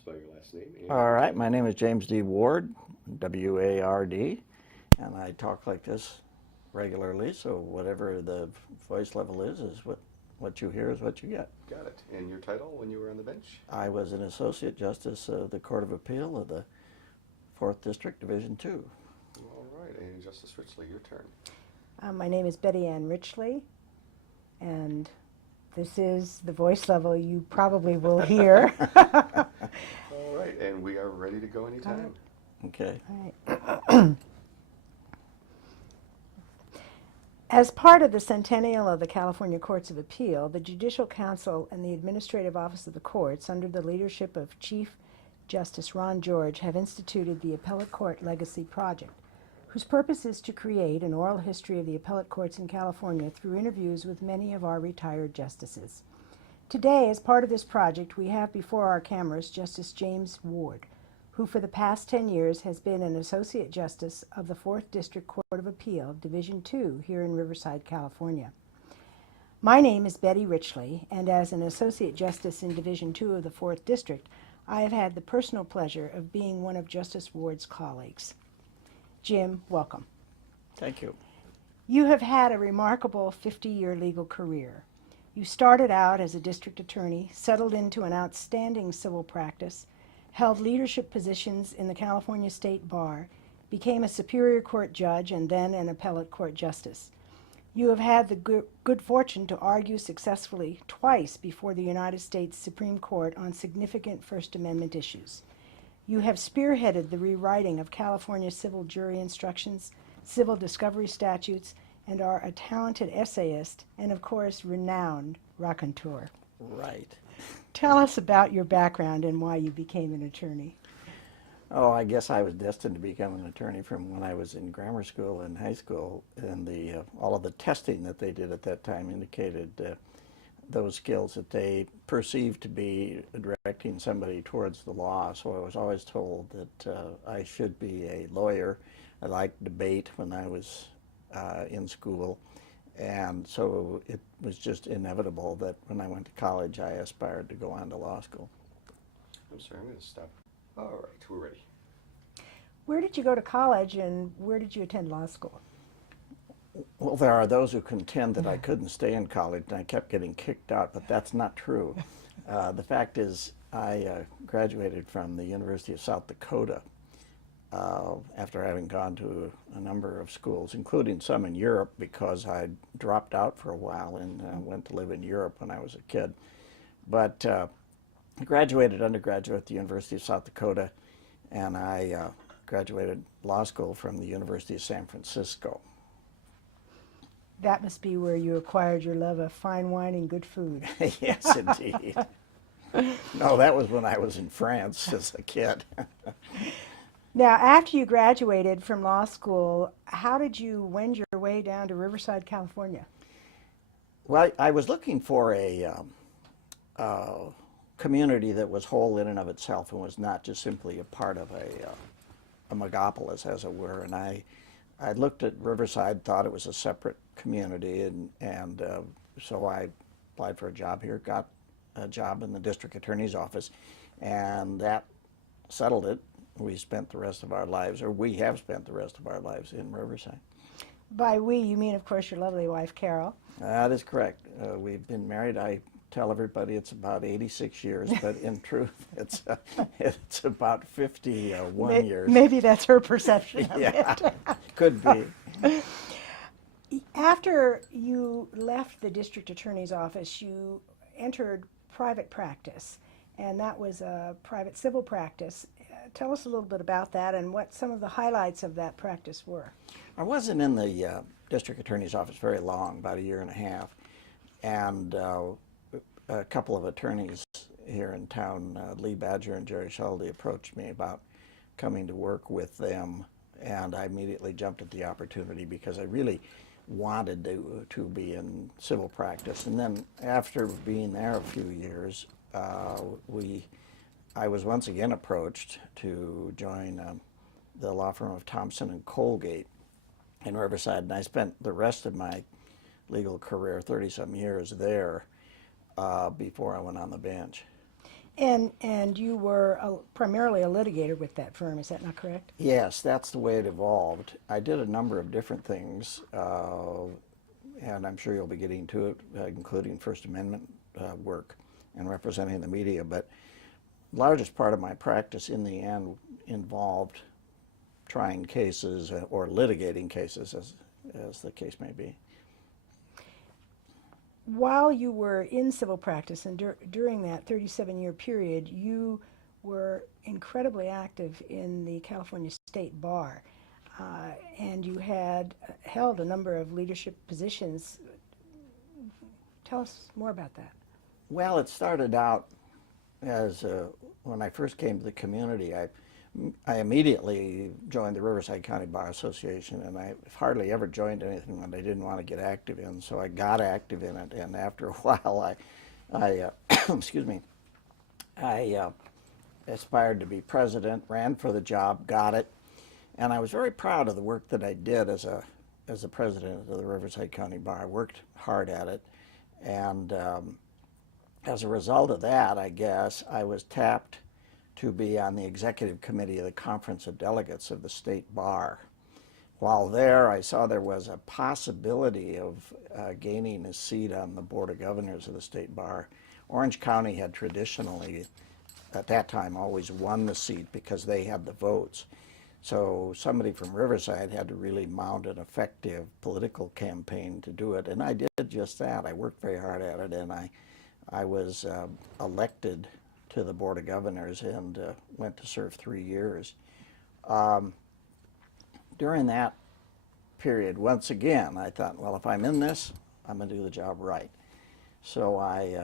spell your last name. And All right, my name is James D. Ward, W-A-R-D, and I talk like this regularly, so whatever the voice level is what you hear is what you get. got it. And your title when you were on the bench? I was an Associate Justice of the Court of Appeal of the 4th District, Division 2. All right, and Justice Richley, your turn. My name is Betty Ann Richley, and this is the voice level you probably will hear. All right, and we are ready to go anytime. Okay. All right. As part of the centennial of the California Courts of Appeal, the Judicial Council and the Administrative Office of the Courts, under the leadership of Chief Justice Ron George, have instituted the Appellate Court Legacy Project, whose purpose is to create an oral history of the appellate courts in California through interviews with many of our retired justices. Today, as part of this project, we have before our cameras Justice James Ward, who for the past 10 years has been an Associate Justice of the 4th District Court of Appeal, Division 2, here in Riverside, California. My name is Betty Richley, and as an Associate Justice in Division 2 of the 4th District, I have had the personal pleasure of being one of Justice Ward's colleagues. Jim, welcome. Thank you. You have had a remarkable 50-year legal career. You started out as a district attorney, settled into an outstanding civil practice, held leadership positions in the California State Bar, became a Superior Court judge, and then an appellate court justice. You have had the good fortune to argue successfully twice before the United States Supreme Court on significant First Amendment issues. You have spearheaded the rewriting of California civil jury instructions, civil discovery statutes, and are a talented essayist and, of course, renowned raconteur. Right. Tell us about your background and why you became an attorney. Oh, I guess I was destined to become an attorney from when I was in grammar school and high school, and all of the testing that they did at that time indicated those skills that they perceived to be directing somebody towards the law. So I was always told that I should be a lawyer. I liked debate when I was in school, and so it was just inevitable that when I went to college I aspired to go on to law school. I'm sorry, I'm going to stop. All right, we're ready. Where did you go to college and where did you attend law school? Well, there are those who contend that I couldn't stay in college and I kept getting kicked out, but that's not true. The fact is I graduated from the University of South Dakota after having gone to a number of schools, including some in Europe, because I dropped out for a while and went to live in Europe when I was a kid. But I graduated undergraduate at the University of South Dakota, and I graduated law school from the University of San Francisco. That must be where you acquired your love of fine wine and good food. Yes, indeed. No, that was when I was in France as a kid. Now, after you graduated from law school, how did you wend your way down to Riverside, California? Well, I was looking for a community that was whole in and of itself and was not just simply a part of a megapolis, as it were. And I looked at Riverside, thought it was a separate community, and so I applied for a job here, got a job in the district attorney's office, and that settled it. We spent the rest of our lives, or we have spent the rest of our lives in Riverside. By we, you mean, of course, your lovely wife, Carol. That is correct. We've been married, I tell everybody it's about 86 years, but in truth, it's about 51 years. Maybe that's her perception of Yeah, it. could be. After you left the district attorney's office, you entered private practice, and that was a private civil practice. Tell us a little bit about that and what some of the highlights of that practice were. I wasn't in the district attorney's office very long, about a year and a half, and a couple of attorneys here in town, Lee Badger and Jerry Schulte, approached me about coming to work with them, and I immediately jumped at the opportunity because I really wanted to be in civil practice. And then after being there a few years, I was once again approached to join the law firm of Thompson and Colgate in Riverside, and I spent the rest of my legal career, 30-some years there, before I went on the bench. And you were primarily a litigator with that firm, is that not correct? Yes, that's the way it evolved. I did a number of different things, and I'm sure you'll be getting to it, including First Amendment work and representing the media. But the largest part of my practice in the end involved trying cases or litigating cases, as the case may be. While you were in civil practice and during that 37-year period, you were incredibly active in the California State Bar, and you had held a number of leadership positions. Tell us more about that. Well, it started out as when I first came to the community, I immediately joined the Riverside County Bar Association, and I hardly ever joined anything that I didn't want to get active in, so I got active in it, and after a while I excuse me, I aspired to be president, ran for the job, got it, and I was very proud of the work that I did as the president of the Riverside County Bar. I worked hard at it, and as a result of that, I guess, I was tapped to be on the executive committee of the Conference of Delegates of the State Bar. While there, I saw there was a possibility of gaining a seat on the Board of Governors of the State Bar. Orange County had traditionally, at that time, always won the seat because they had the votes. So somebody from Riverside had to really mount an effective political campaign to do it, and I did just that. I worked very hard at it, and I was elected to the Board of Governors and went to serve 3 years. During that period, once again, I thought, well, if I'm in this, I'm going to do the job right. So I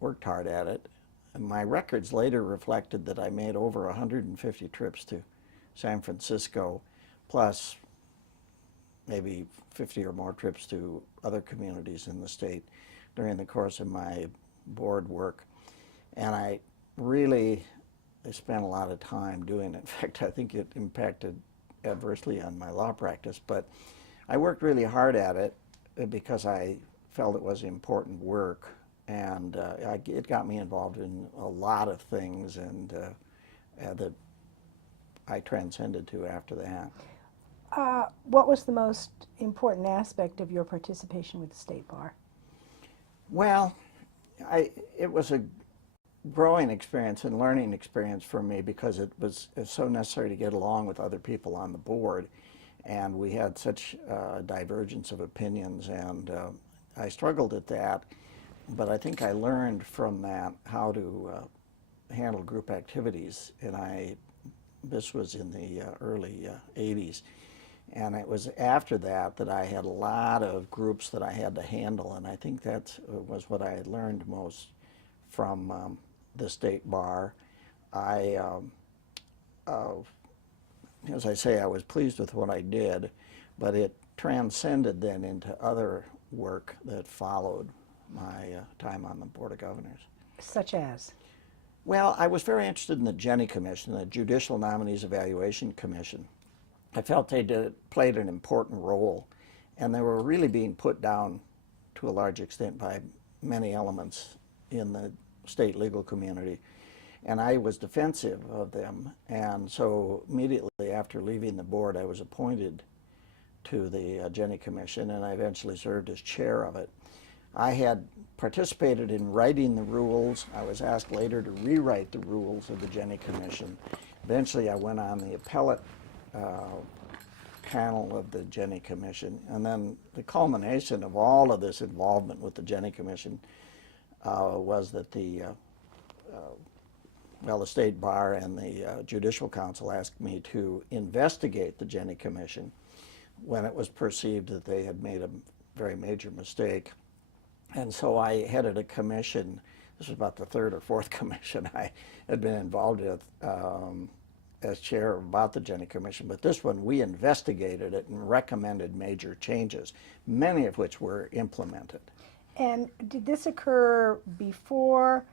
worked hard at it. And my records later reflected that I made over 150 trips to San Francisco, plus maybe 50 or more trips to other communities in the state during the course of my board work. And I spent a lot of time doing it. In fact, I think it impacted adversely on my law practice, but I worked really hard at it because I felt it was important work, and it got me involved in a lot of things, and that I transcended to after that. What was the most important aspect of your participation with the State Bar? Well, it was a growing experience and learning experience for me because it was so necessary to get along with other people on the board, and we had such divergence of opinions, and I struggled at that, but I think I learned from that how to handle group activities, and this was in the early 80s, and it was after that that I had a lot of groups that I had to handle, and I think that was what I had learned most from the State Bar. As I say, I was pleased with what I did, but it transcended then into other work that followed my time on the Board of Governors. Such as? Well, I was very interested in the Jenny Commission, the Judicial Nominees Evaluation Commission. I felt they played an important role, and they were really being put down to a large extent by many elements in the state legal community, and I was defensive of them, and so immediately after leaving the board I was appointed to the Jenny Commission, and I eventually served as chair of it. I had participated in writing the rules. I was asked later to rewrite the rules of the Jenny Commission. Eventually I went on the Appellate panel of the Jenny Commission, and then the culmination of all of this involvement with the Jenny Commission was that the State Bar and the Judicial Council asked me to investigate the Jenny Commission when it was perceived that they had made a very major mistake. And so I headed a commission. This was about the third or fourth commission I had been involved with as chair about the Jenny Commission. But this one, we investigated it and recommended major changes, many of which were implemented. And did this occur before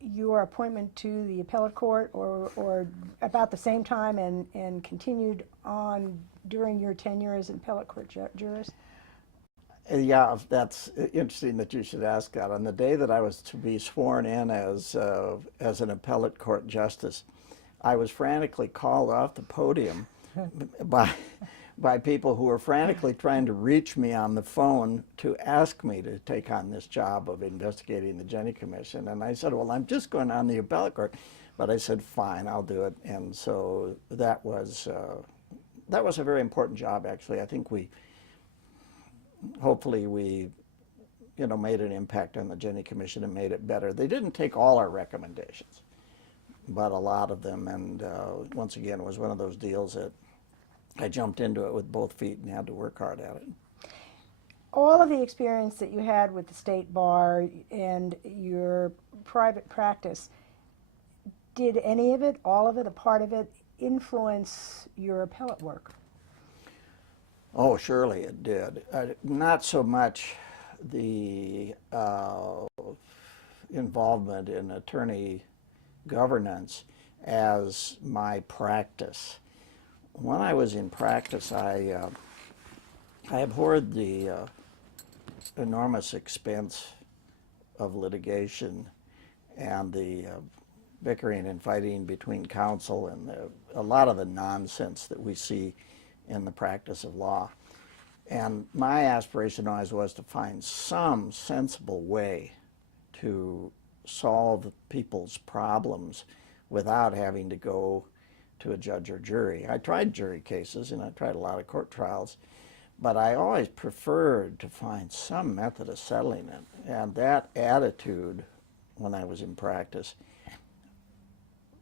your appointment to the appellate court, or about the same time and continued on during your tenure as an appellate court jurist? Yeah, that's interesting that you should ask that. On the day that I was to be sworn in as an appellate court justice, I was frantically called off the podium by by people who were frantically trying to reach me on the phone to ask me to take on this job of investigating the Jenny Commission. And I said, well, I'm just going on the appellate court. But I said, fine, I'll do it. And so that was a very important job, actually. I think hopefully we made an impact on the Jenny Commission and made it better. They didn't take all our recommendations, but a lot of them. And once again, it was one of those deals that I jumped into it with both feet and had to work hard at it. All of the experience that you had with the state bar and your private practice, did any of it, all of it, a part of it, influence your appellate work? Oh, surely it did. Not so much the involvement in attorney governance as my practice. When I was in practice, I abhorred the enormous expense of litigation and the bickering and fighting between counsel and a lot of the nonsense that we see in the practice of law. And my aspiration always was to find some sensible way to solve people's problems without having to go to a judge or jury. I tried jury cases and I tried a lot of court trials, but I always preferred to find some method of settling it. And that attitude, when I was in practice,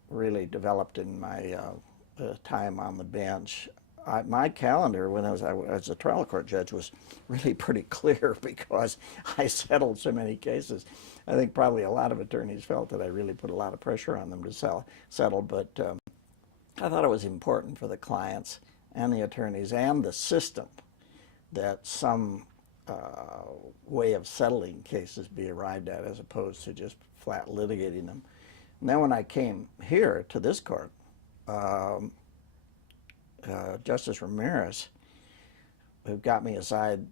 really developed in my time on the bench. My calendar when I was a trial court judge was really pretty clear because I settled so many cases. I think probably a lot of attorneys felt that I really put a lot of pressure on them to settle, but I thought it was important for the clients and the attorneys and the system that some way of settling cases be arrived at as opposed to just flat litigating them. And then when I came here to this court, Justice Ramirez, who got me aside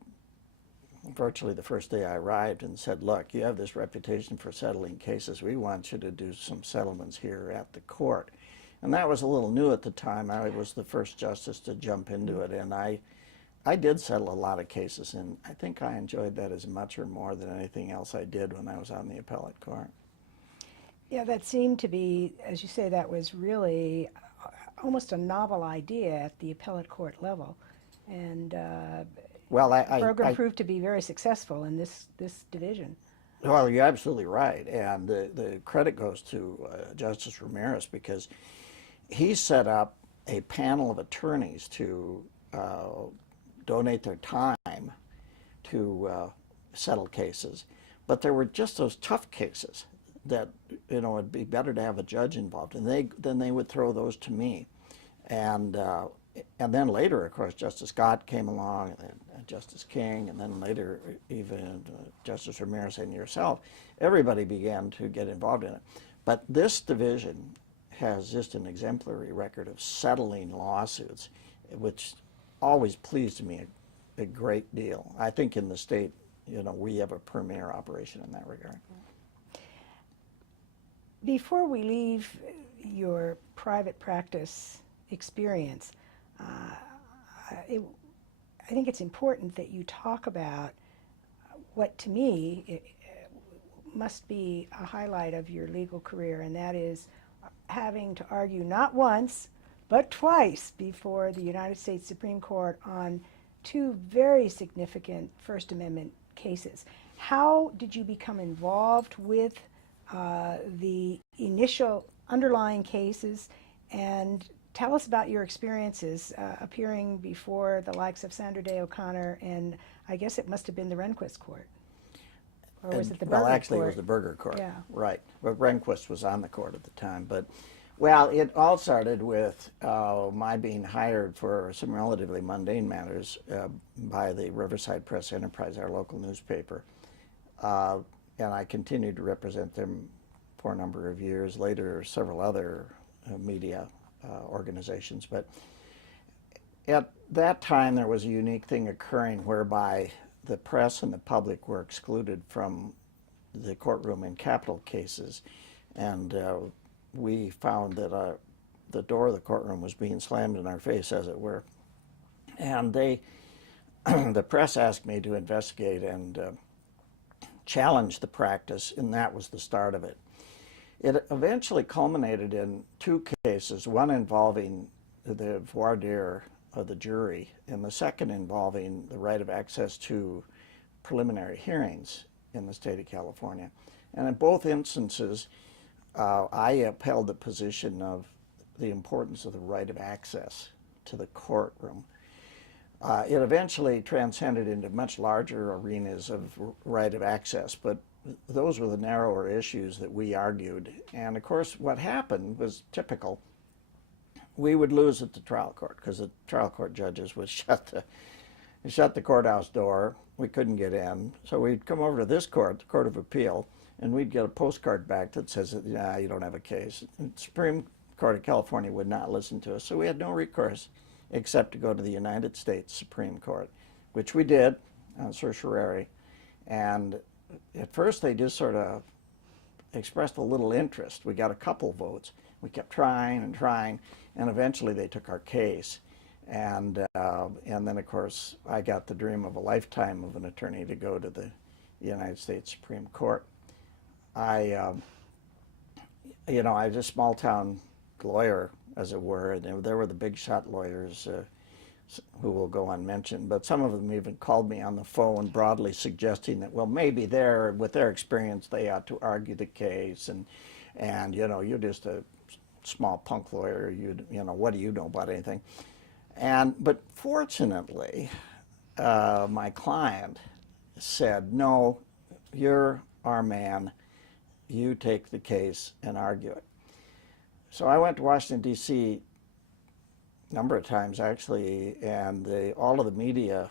virtually the first day I arrived and said, look, you have this reputation for settling cases. We want you to do some settlements here at the court. And that was a little new at the time. I was the first justice to jump into it, and I did settle a lot of cases, and I think I enjoyed that as much or more than anything else I did when I was on the appellate court. Yeah, that seemed to be, as you say, that was really almost a novel idea at the appellate court level. And well, the program proved to be very successful in this division. Well, you're absolutely right. And the credit goes to Justice Ramirez because he set up a panel of attorneys to donate their time to settle cases. But there were just those tough cases that it'd be better to have a judge involved, and then they would throw those to me, and then later, of course, Justice Scott came along, and Justice King, and then later even Justice Ramirez and yourself. Everybody began to get involved in it, but this division has just an exemplary record of settling lawsuits, which always pleased me a great deal. I think in the state, we have a premier operation in that regard. Before we leave your private practice experience, I think it's important that you talk about what to me must be a highlight of your legal career, and that is having to argue not once but twice before the United States Supreme Court on two very significant First Amendment cases. How did you become involved with the initial underlying cases, and tell us about your experiences appearing before the likes of Sandra Day O'Connor, and I guess it must have been the Rehnquist court. Or was it the Berger court? Well, actually, it was the Berger court. Yeah. Right. But Rehnquist was on the court at the time. But, well, it all started with my being hired for some relatively mundane matters by the Riverside Press Enterprise, our local newspaper. And I continued to represent them for a number of years. Later, several other media organizations. But at that time, there was a unique thing occurring whereby the press and the public were excluded from the courtroom in capital cases, and we found that the door of the courtroom was being slammed in our face, as it were. And the press asked me to investigate and challenge the practice, and that was the start of it. It eventually culminated in two cases, one involving the voir dire of the jury, and the second involving the right of access to preliminary hearings in the state of California. And in both instances, I upheld the position of the importance of the right of access to the courtroom. It eventually transcended into much larger arenas of right of access, but those were the narrower issues that we argued. And of course, what happened was typical. We would lose at the trial court because the trial court judges would shut the courthouse door. We couldn't get in. So we'd come over to this court, the Court of Appeal, and we'd get a postcard back that says, "Nah, you don't have a case." And the Supreme Court of California would not listen to us. So we had no recourse except to go to the United States Supreme Court, which we did on certiorari. And at first they just sort of expressed a little interest. We got a couple votes. We kept trying and trying, and eventually they took our case. And then, of course, I got the dream of a lifetime of an attorney to go to the United States Supreme Court. I was a small-town lawyer, as it were, and there were the big-shot lawyers who will go unmentioned, but some of them even called me on the phone broadly suggesting that, well, maybe with their experience, they ought to argue the case, and you're just a small punk lawyer, what do you know about anything? But fortunately, my client said, "No, you're our man. You take the case and argue it." So I went to Washington, D.C. a number of times, actually, and all of the media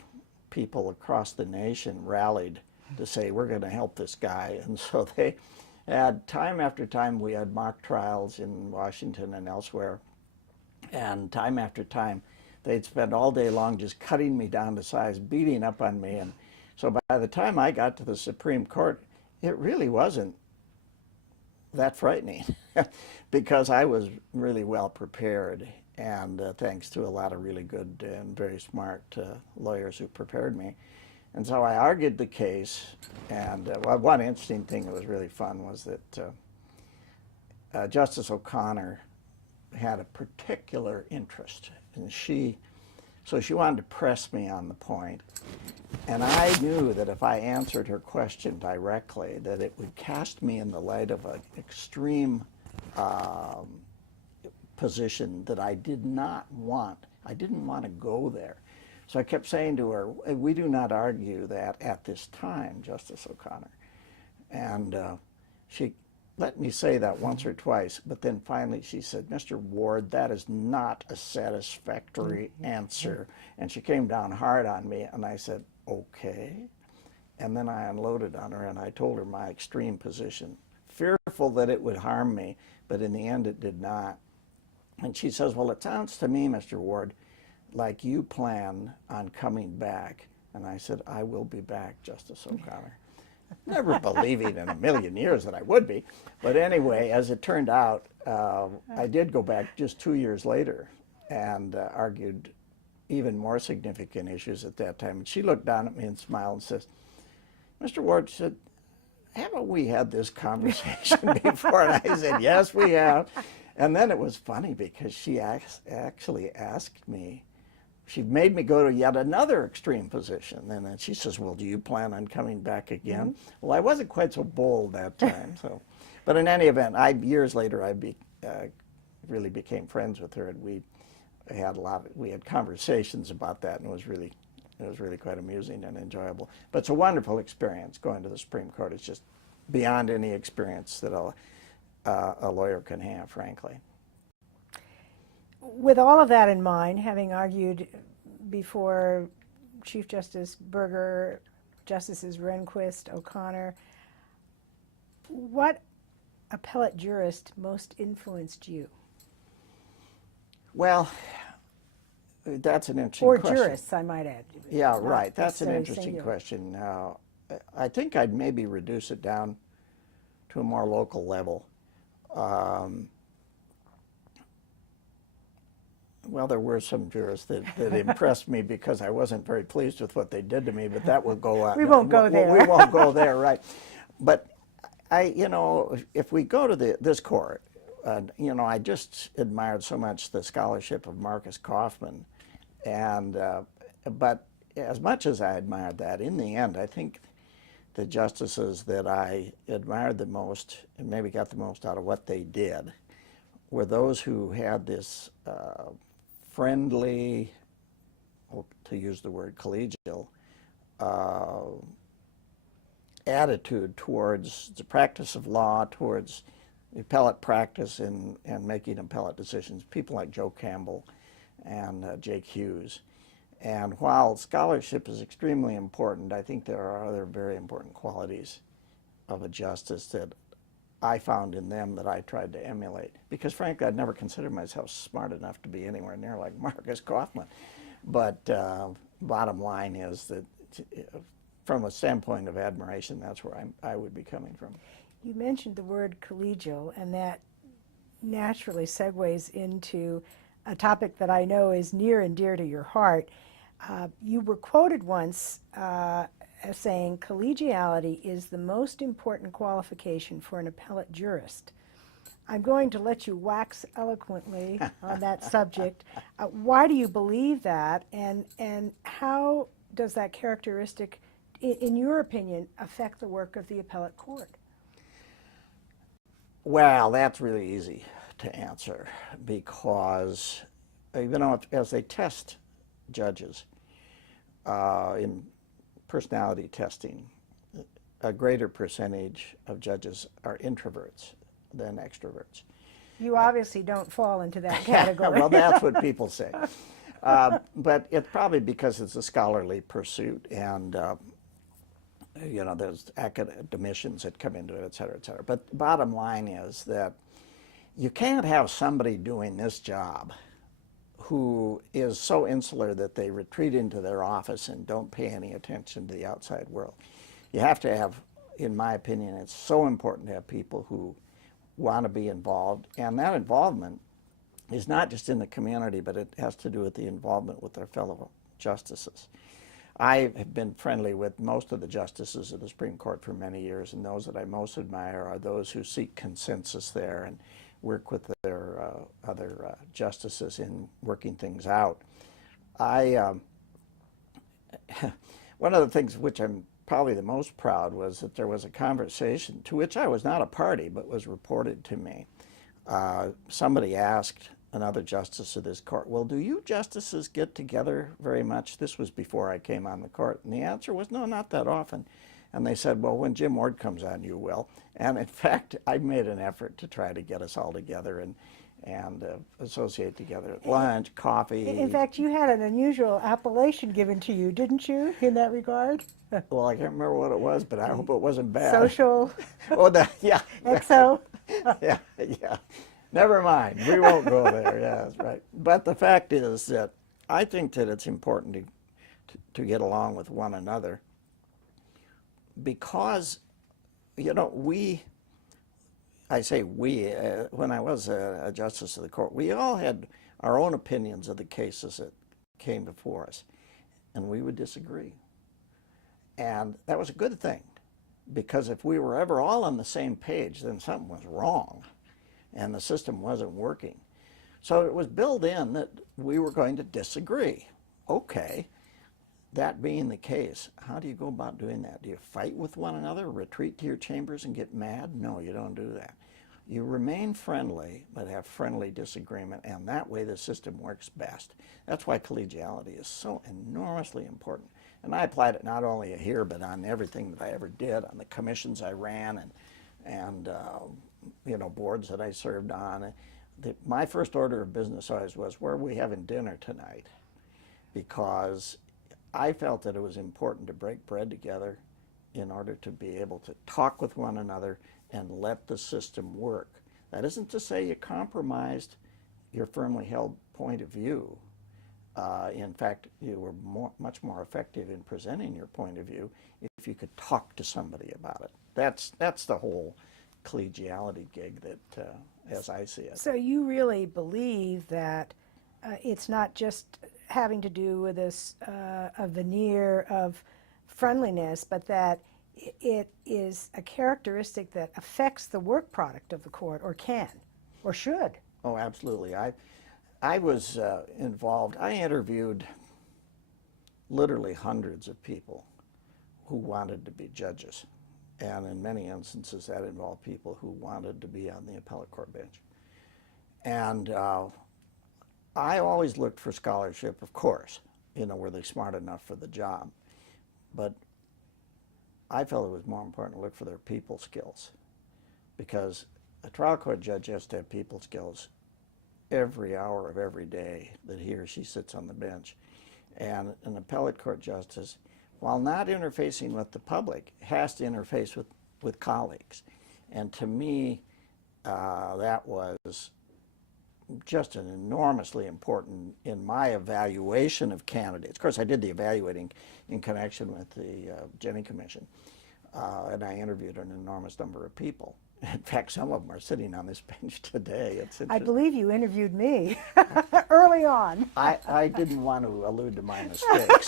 people across the nation rallied to say, "We're going to help this guy." And so they had, time after time, we had mock trials in Washington and elsewhere, and time after time, they'd spend all day long just cutting me down to size, beating up on me. And so by the time I got to the Supreme Court, it really wasn't that frightening because I was really well prepared, and thanks to a lot of really good and very smart lawyers who prepared me. And so I argued the case, and one interesting thing that was really fun was that Justice O'Connor had a particular interest, and she wanted to press me on the point. And I knew that if I answered her question directly, that it would cast me in the light of an extreme position that I did not want. I didn't want to go there. So I kept saying to her, "We do not argue that at this time, Justice O'Connor." And she let me say that once or twice, but then finally she said, "Mr. Ward, that is not a satisfactory answer." And she came down hard on me, and I said, "Okay." And then I unloaded on her, and I told her my extreme position, fearful that it would harm me, but in the end it did not. And she says, "Well, it sounds to me, Mr. Ward, like you plan on coming back." And I said, "I will be back, Justice O'Connor." Never believing in a million years that I would be. But anyway, as it turned out, I did go back just 2 years later and argued even more significant issues at that time. And she looked down at me and smiled and says, "Mr. Ward," she said, "haven't we had this conversation before?" And I said, "Yes, we have." And then it was funny because she actually asked me, she made me go to yet another extreme position. And then she says, "Well, do you plan on coming back again?" Well, I wasn't quite so bold that time. But in any event, years later, I really became friends with her, and we had conversations about that, and it was really quite amusing and enjoyable. But it's a wonderful experience going to the Supreme Court. It's just beyond any experience that a lawyer can have, frankly. With all of that in mind, having argued before Chief Justice Berger, Justices Rehnquist, O'Connor, what appellate jurist most influenced you? Well, That's an interesting Or question. jurists, I might add. Yeah, Not right. That's an necessarily interesting singular. question. I think I'd maybe reduce it down to a more local level. Um, well, there were some jurists that impressed me because I wasn't very pleased with what they did to me, but that will go on. We won't go there. We won't go there, right? But if we go to this court, I just admired so much the scholarship of Marcus Kaufman, and but as much as I admired that, in the end, I think the justices that I admired the most and maybe got the most out of what they did were those who had this friendly, to use the word collegial, attitude towards the practice of law, towards appellate practice and making appellate decisions. People like Joe Campbell and Jake Hughes. And while scholarship is extremely important, I think there are other very important qualities of a justice that I found in them that I tried to emulate. Because frankly, I'd never considered myself smart enough to be anywhere near like Marcus Kaufman. But bottom line is that from a standpoint of admiration, that's where I would be coming from. You mentioned the word collegial, and that naturally segues into a topic that I know is near and dear to your heart. You were quoted once as saying, collegiality is the most important qualification for an appellate jurist. I'm going to let you wax eloquently on that subject. Why do you believe that, and how does that characteristic, in your opinion, affect the work of the appellate court? Well, that's really easy to answer because, as they test judges in personality testing, a greater percentage of judges are introverts than extroverts. You obviously don't fall into that category. Well, that's what people say. But it's probably because it's a scholarly pursuit, and there's academicians that come into it, et cetera, et cetera. But the bottom line is that you can't have somebody doing this job who is so insular that they retreat into their office and don't pay any attention to the outside world. You have to have, in my opinion, it's so important to have people who want to be involved, and that involvement is not just in the community, but it has to do with the involvement with their fellow justices. I have been friendly with most of the justices of the Supreme Court for many years, and those that I most admire are those who seek consensus there and work with their other justices in working things out. One of the things which I'm probably the most proud was that there was a conversation to which I was not a party, but was reported to me. Somebody asked another justice of this court, well, do you justices get together very much? This was before I came on the court. And the answer was, no, not that often. And they said, well, when Jim Ward comes on, you will. And in fact, I made an effort to try to get us all together and associate together at lunch, coffee. In fact, you had an unusual appellation given to you, didn't you, in that regard? Well, I can't remember what it was, but I hope it wasn't bad. Social? Oh, yeah. Exo? Yeah. Never mind. We won't go there. Yeah, that's right. But the fact is that I think that it's important to get along with one another because, I say we, when I was a justice of the court, we all had our own opinions of the cases that came before us, and we would disagree. And that was a good thing, because if we were ever all on the same page, then something was wrong, and the system wasn't working. So it was built in that we were going to disagree. Okay, that being the case, how do you go about doing that? Do you fight with one another, retreat to your chambers and get mad? No, you don't do that. You remain friendly, but have friendly disagreement, and that way the system works best. That's why collegiality is so enormously important. And I applied it not only here, but on everything that I ever did, on the commissions I ran and boards that I served on. My first order of business always was, where are we having dinner tonight? Because I felt that it was important to break bread together in order to be able to talk with one another and let the system work. That isn't to say you compromised your firmly held point of view, In fact, you were much more effective in presenting your point of view if you could talk to somebody about it. That's the whole collegiality gig that, as I see it. So you really believe that it's not just having to do with this a veneer of friendliness, but that it is a characteristic that affects the work product of the court, or can, or should. Oh, absolutely. I was involved. I interviewed literally hundreds of people who wanted to be judges. And in many instances, that involved people who wanted to be on the appellate court bench. And I always looked for scholarship, of course. Were they smart enough for the job? But I felt it was more important to look for their people skills, because a trial court judge has to have people skills every hour of every day that he or she sits on the bench. And an appellate court justice, while not interfacing with the public, has to interface with colleagues. And to me, that was just an enormously important in my evaluation of candidates. Of course, I did the evaluating in connection with the Jenny Commission, and I interviewed an enormous number of people. In fact, some of them are sitting on this bench today. It's I believe you interviewed me early on. I didn't want to allude to my mistakes.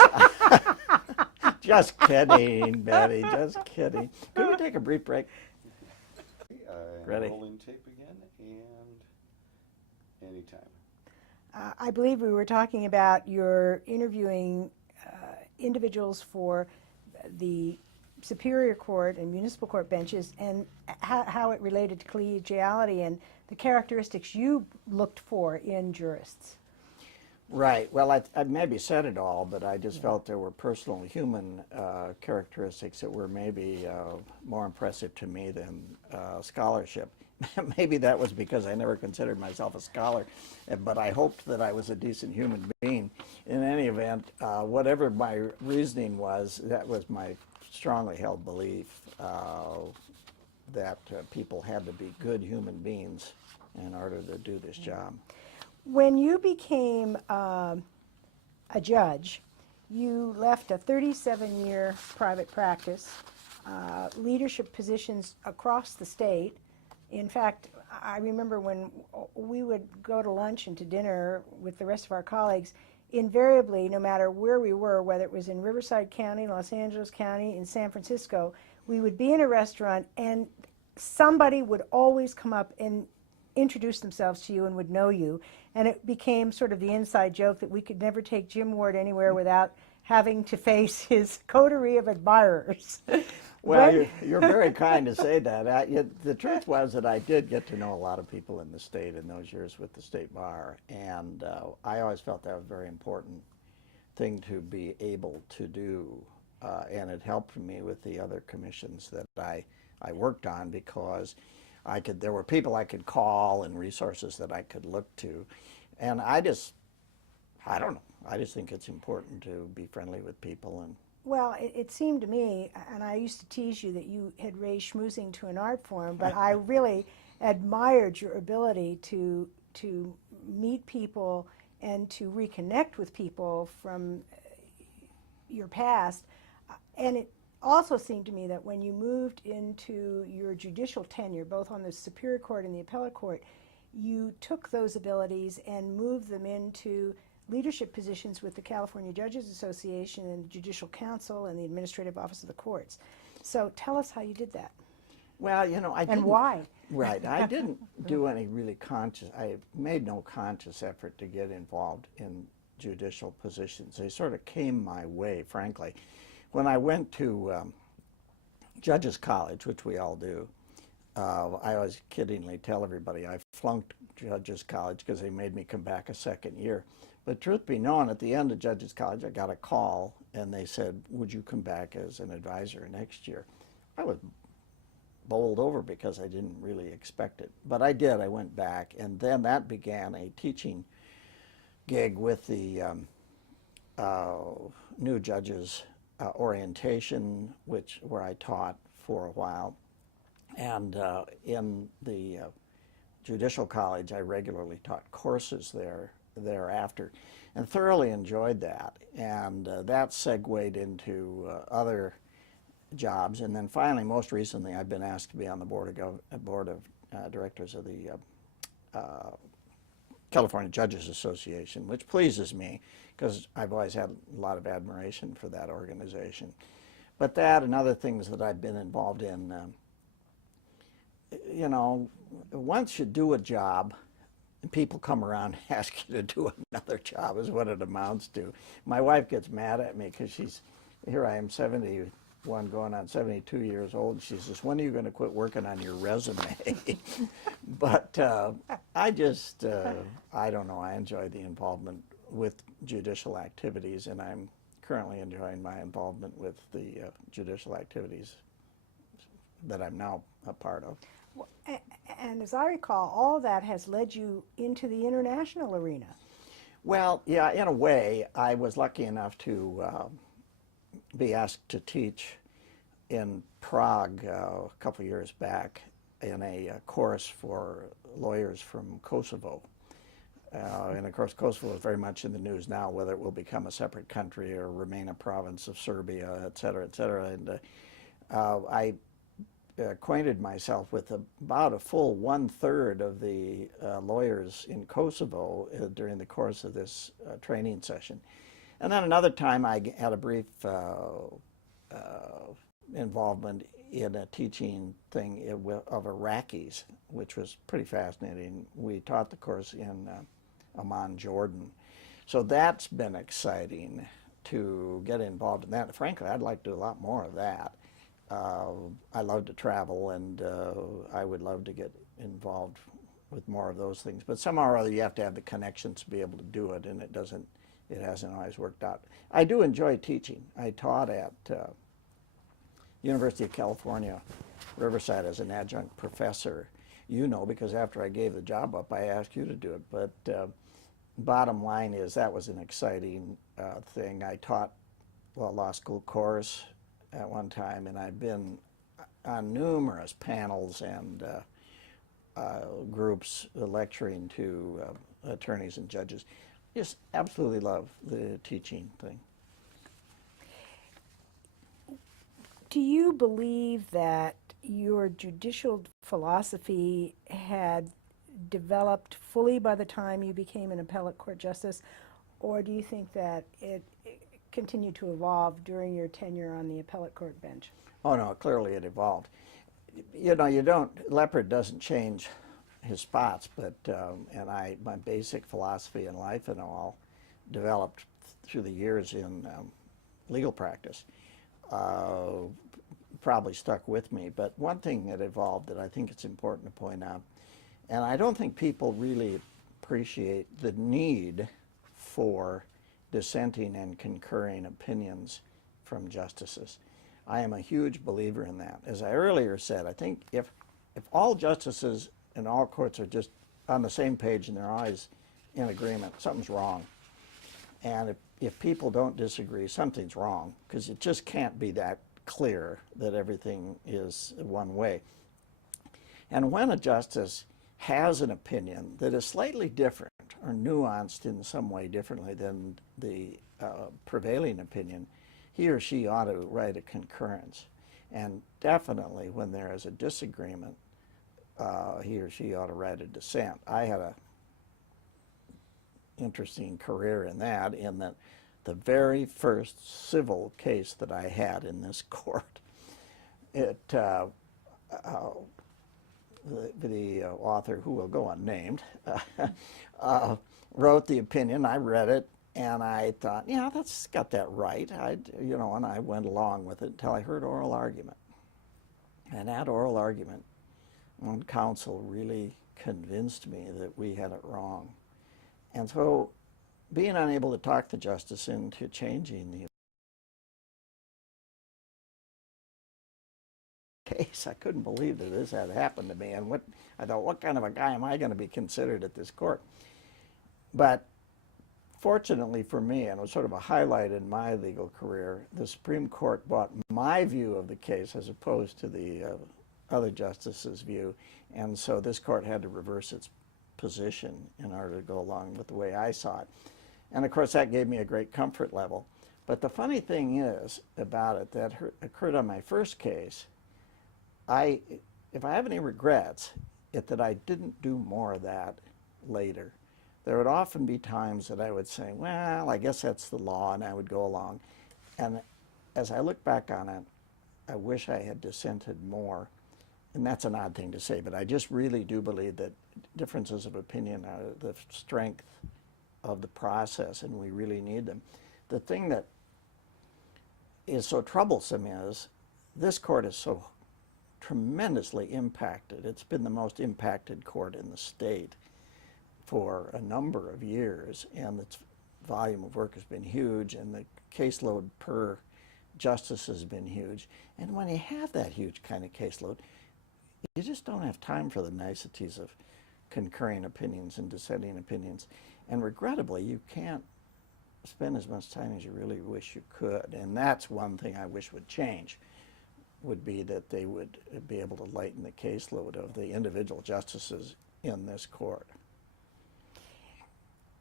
Just kidding, Betty, just kidding. Could we take a brief break? Ready? Rolling tape again, and anytime. I believe we were talking about your interviewing individuals for the Superior Court and Municipal Court benches, and how it related to collegiality and the characteristics you looked for in jurists. Right. Well, I maybe said it all, but I just felt there were personal human characteristics that were maybe more impressive to me than scholarship. Maybe that was because I never considered myself a scholar, but I hoped that I was a decent human being. In any event, whatever my reasoning was, that was my strongly held belief that people had to be good human beings in order to do this job. When you became a judge, you left a 37-year private practice, leadership positions across the state. In fact, I remember when we would go to lunch and to dinner with the rest of our colleagues, invariably, no matter where we were, whether it was in Riverside County, Los Angeles County, in San Francisco, we would be in a restaurant and somebody would always come up and introduce themselves to you and would know you. And it became sort of the inside joke that we could never take Jim Ward anywhere without having to face his coterie of admirers. Well, you're very kind to say that. The truth was that I did get to know a lot of people in the state in those years with the state bar, and I always felt that was a very important thing to be able to do, and it helped me with the other commissions that I worked on, because there were people I could call and resources that I could look to, and I just think it's important to be friendly with people. And well, it seemed to me, and I used to tease you that you had raised schmoozing to an art form, but I really admired your ability to meet people and to reconnect with people from your past. And it also seemed to me that when you moved into your judicial tenure, both on the Superior Court and the Appellate Court, you took those abilities and moved them into leadership positions with the California Judges Association and the Judicial Council and the Administrative Office of the Courts. So tell us how you did that. Well, I didn't. And why? Right. I didn't do any really I made no conscious effort to get involved in judicial positions. They sort of came my way, frankly. When I went to Judges College, which we all do, I always kiddingly tell everybody I flunked Judges College because they made me come back a second year. But truth be known, at the end of Judges College, I got a call, and they said, would you come back as an advisor next year? I was bowled over because I didn't really expect it. But I did. I went back, and then that began a teaching gig with the new judges orientation, where I taught for a while. And in the Judicial College, I regularly taught courses there thereafter, and thoroughly enjoyed that. And that segued into other jobs. And then finally, most recently, I've been asked to be on the board of directors of the California Judges Association, which pleases me because I've always had a lot of admiration for that organization. But that and other things that I've been involved in, you know, once you do a job, people come around and ask you to do another job is what it amounts to. My wife gets mad at me because here I am 71 going on 72 years old. She says, when are you going to quit working on your resume? But I don't know, I enjoy the involvement with judicial activities, and I'm currently enjoying my involvement with the judicial activities that I'm now a part of. And as I recall, all that has led you into the international arena. Well, yeah, in a way, I was lucky enough to be asked to teach in Prague a couple years back in a course for lawyers from Kosovo. And of course, Kosovo is very much in the news now, whether it will become a separate country or remain a province of Serbia, et cetera, et cetera. And I acquainted myself with about a full 1/3 of the lawyers in Kosovo during the course of this training session. And then another time I had a brief involvement in a teaching thing of Iraqis, which was pretty fascinating. We taught the course in Amman, Jordan. So that's been exciting to get involved in that. Frankly, I'd like to do a lot more of that. I love to travel, and I would love to get involved with more of those things. But somehow or other, you have to have the connections to be able to do it, and it hasn't always worked out. I do enjoy teaching. I taught at University of California, Riverside as an adjunct professor. You know, because after I gave the job up, I asked you to do it. But bottom line is that was an exciting thing. I taught a law school course at one time, and I've been on numerous panels and groups lecturing to attorneys and judges. Just absolutely love the teaching thing. Do you believe that your judicial philosophy had developed fully by the time you became an appellate court justice, or do you think that it continued to evolve during your tenure on the appellate court bench? Oh no, clearly it evolved. You know, leopard doesn't change his spots, but and my basic philosophy in life and all developed through the years in legal practice. Probably stuck with me, but one thing that evolved that I think it's important to point out, and I don't think people really appreciate the need for dissenting and concurring opinions from justices. I am a huge believer in that. As I earlier said, I think if all justices in all courts are just on the same page and they're always in agreement, something's wrong. And if people don't disagree, something's wrong, because it just can't be that clear that everything is one way. And when a justice has an opinion that is slightly different or nuanced in some way differently than the prevailing opinion, he or she ought to write a concurrence. And definitely when there is a disagreement, he or she ought to write a dissent. I had a interesting career in that the very first civil case that I had in this court, the author, who will go unnamed, wrote the opinion. I read it, and I thought, yeah, that's got that right. And I went along with it until I heard oral argument. And that oral argument, one counsel really convinced me that we had it wrong. And so, being unable to talk the justice into changing the case, I couldn't believe that this had happened to me. And I thought, what kind of a guy am I going to be considered at this court? But fortunately for me, and it was sort of a highlight in my legal career, the Supreme Court bought my view of the case as opposed to the other justices' view. And so this court had to reverse its position in order to go along with the way I saw it. And of course, that gave me a great comfort level. But the funny thing is about it that occurred on my first case, if I have any regrets, it's that I didn't do more of that later. There would often be times that I would say, well, I guess that's the law, and I would go along. And as I look back on it, I wish I had dissented more. And that's an odd thing to say, but I just really do believe that differences of opinion are the strength of the process, and we really need them. The thing that is so troublesome is this court is so tremendously impacted. It's been the most impacted court in the state for a number of years, and its volume of work has been huge, and the caseload per justice has been huge. And when you have that huge kind of caseload, you just don't have time for the niceties of concurring opinions and dissenting opinions. And regrettably, you can't spend as much time as you really wish you could. And that's one thing I wish would change, would be that they would be able to lighten the caseload of the individual justices in this court.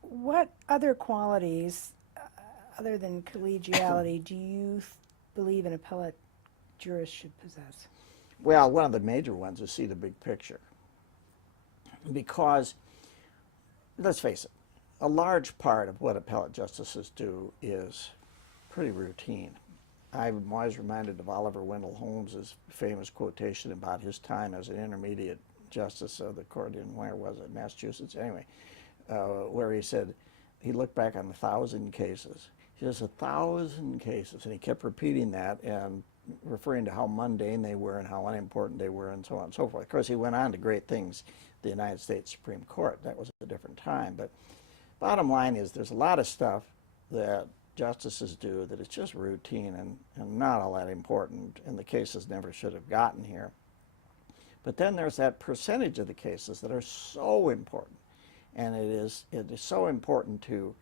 What other qualities, other than collegiality, do you believe an appellate jurist should possess? Well, one of the major ones is see the big picture. Because, let's face it, a large part of what appellate justices do is pretty routine. I'm always reminded of Oliver Wendell Holmes's famous quotation about his time as an intermediate justice of the court in, where was it, Massachusetts, anyway, where he said, he looked back on 1,000 cases. He says 1,000 cases, and he kept repeating that and referring to how mundane they were and how unimportant they were and so on and so forth. Of course, he went on to great things, the United States Supreme Court. That was a different time. But bottom line is there's a lot of stuff that justices do that is just routine and not all that important, and the cases never should have gotten here. But then there's that percentage of the cases that are so important, and it is so important to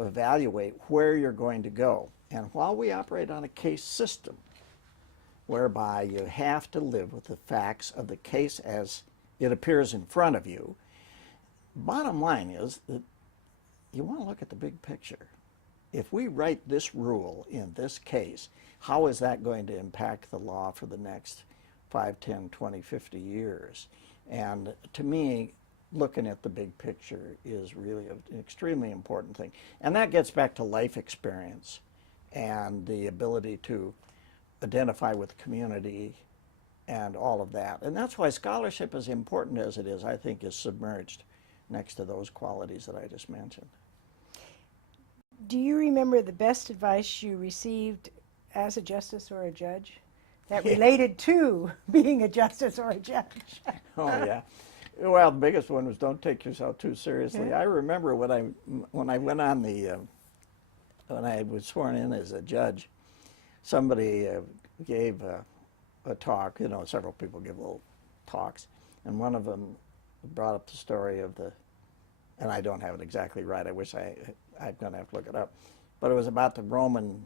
evaluate where you're going to go. And while we operate on a case system, whereby you have to live with the facts of the case as it appears in front of you, bottom line is that you want to look at the big picture. If we write this rule in this case, how is that going to impact the law for the next 5, 10, 20, 50 years? And to me, looking at the big picture is really an extremely important thing. And that gets back to life experience and the ability to identify with the community and all of that. And that's why scholarship, as important as it is, I think is submerged next to those qualities that I just mentioned. Do you remember the best advice you received as a justice or a judge that related to being a justice or a judge? Oh, yeah. Well, the biggest one was don't take yourself too seriously. Yeah. I remember when I went on when I was sworn in as a judge, somebody gave a talk. You know, several people give little talks, and one of them brought up the story of and I don't have it exactly right. I wish I'm going to have to look it up, but it was about the Roman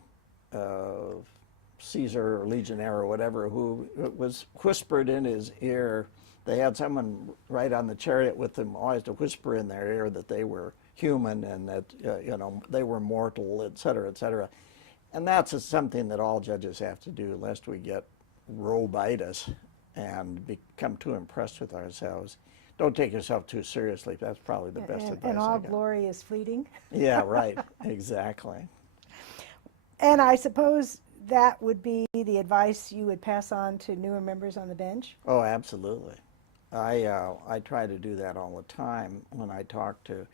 Caesar or legionnaire or whatever who it was whispered in his ear. They had someone right on the chariot with them always to whisper in their ear that they were human and that they were mortal, et cetera, et cetera. And that's something that all judges have to do, lest we get robitis and become too impressed with ourselves. Don't take yourself too seriously. That's probably the best advice. And all glory is fleeting. Yeah, right. Exactly. And I suppose that would be the advice you would pass on to newer members on the bench? Oh, absolutely. I try to do that all the time when I talk to.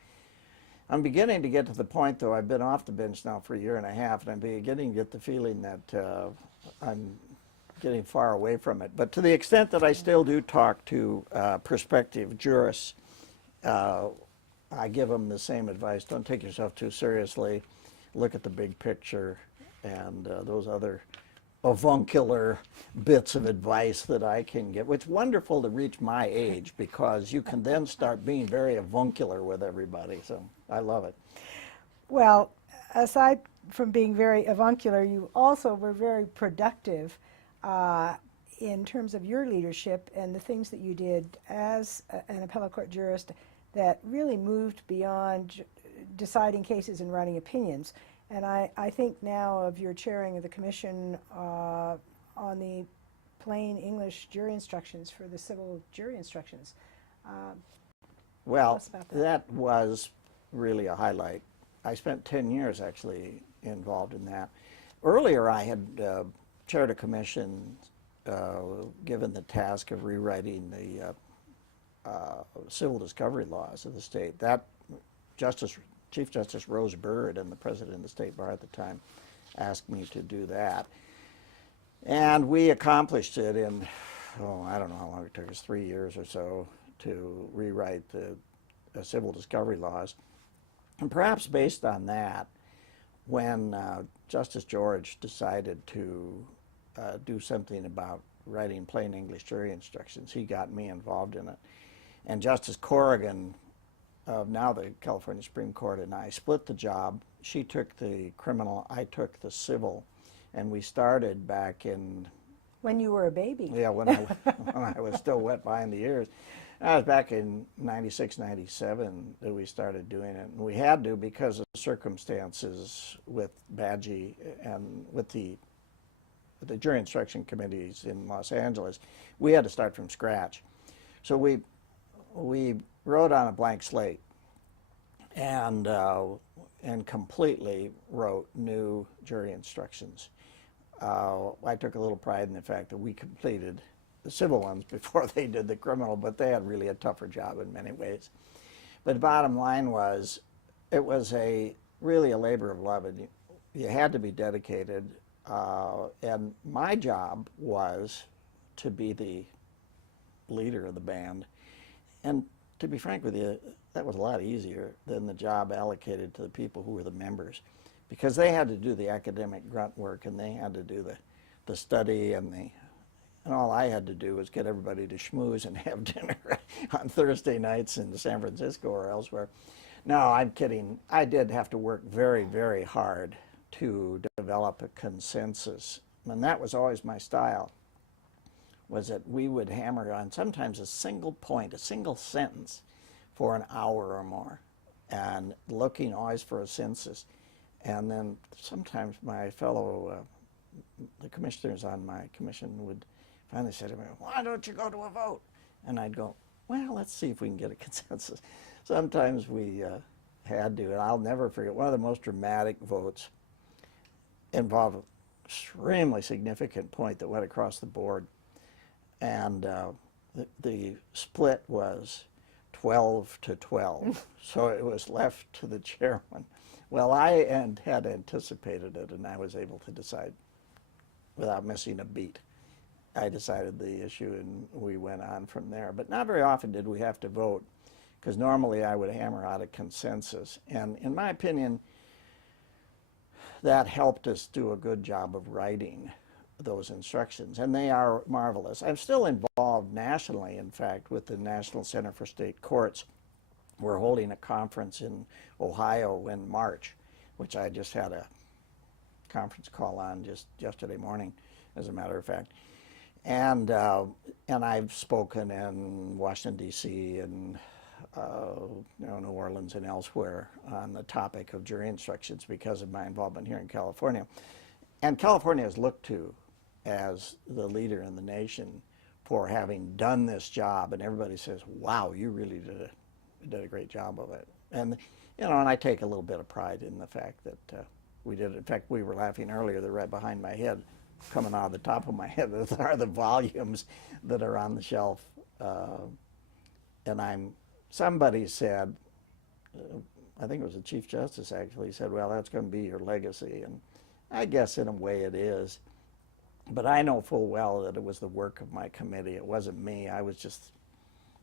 I'm beginning to get to the point, though, I've been off the bench now for a year and a half, and I'm beginning to get the feeling that I'm getting far away from it. But to the extent that I still do talk to prospective jurists, I give them the same advice. Don't take yourself too seriously. Look at the big picture and those other avuncular bits of advice that I can give. It's wonderful to reach my age because you can then start being very avuncular with everybody. So I love it. Well, aside from being very avuncular, you also were very productive in terms of your leadership and the things that you did as an appellate court jurist that really moved beyond deciding cases and writing opinions. And I think now of your chairing of the commission on the plain English jury instructions for the civil jury instructions. Well, us about that. that was really a highlight. I spent 10 years actually involved in that. Earlier, I had chaired a commission given the task of rewriting the civil discovery laws of the state. That Chief Justice Rose Byrd and the president of the state bar at the time asked me to do that. And we accomplished it in, I don't know how long it took us, 3 years or so to rewrite the civil discovery laws. And perhaps based on that, when Justice George decided to do something about writing plain English jury instructions, he got me involved in it. And Justice Corrigan of now the California Supreme Court and I split the job. She took the criminal, I took the civil, and we started back in... When you were a baby. Yeah, when I was still wet behind the ears. That was back in 96, 97 that we started doing it. And we had to because of circumstances with Badgie and with the jury instruction committees in Los Angeles. We had to start from scratch. So we wrote on a blank slate and completely wrote new jury instructions. I took a little pride in the fact that we completed the civil ones before they did the criminal, but they had really a tougher job in many ways. But the bottom line was, it was really a labor of love, and you had to be dedicated. And my job was to be the leader of the band. And to be frank with you, that was a lot easier than the job allocated to the people who were the members, because they had to do the academic grunt work and they had to do the study and all I had to do was get everybody to schmooze and have dinner on Thursday nights in San Francisco or elsewhere. No, I'm kidding. I did have to work very, very hard to develop a consensus, and that was always my style, was that we would hammer on sometimes a single point, a single sentence for an hour or more, and looking always for a census. And then sometimes my fellow, the commissioners on my commission would finally say to me, "Why don't you go to a vote?" And I'd go, "Well, let's see if we can get a consensus." Sometimes we had to, and I'll never forget, one of the most dramatic votes involved an extremely significant point that went across the board. And the split was 12 to 12, so it was left to the chairman. Well, I had anticipated it, and I was able to decide without missing a beat. I decided the issue, and we went on from there. But not very often did we have to vote, because normally I would hammer out a consensus. And in my opinion, that helped us do a good job of writing those instructions, and they are marvelous. I'm still involved nationally, in fact, with the National Center for State Courts. We're holding a conference in Ohio in March, which I just had a conference call on just yesterday morning, as a matter of fact. And I've spoken in Washington, D.C. and New Orleans and elsewhere on the topic of jury instructions because of my involvement here in California. And California is looked to as the leader in the nation for having done this job, and everybody says, "Wow, you really did a great job of it." And and I take a little bit of pride in the fact that we did. In fact, we were laughing earlier that right behind my head, coming out of the top of my head, are the volumes that are on the shelf. And somebody said, I think it was the Chief Justice actually, said, "Well, that's going to be your legacy." And I guess in a way it is. But I know full well that it was the work of my committee. It wasn't me. I was just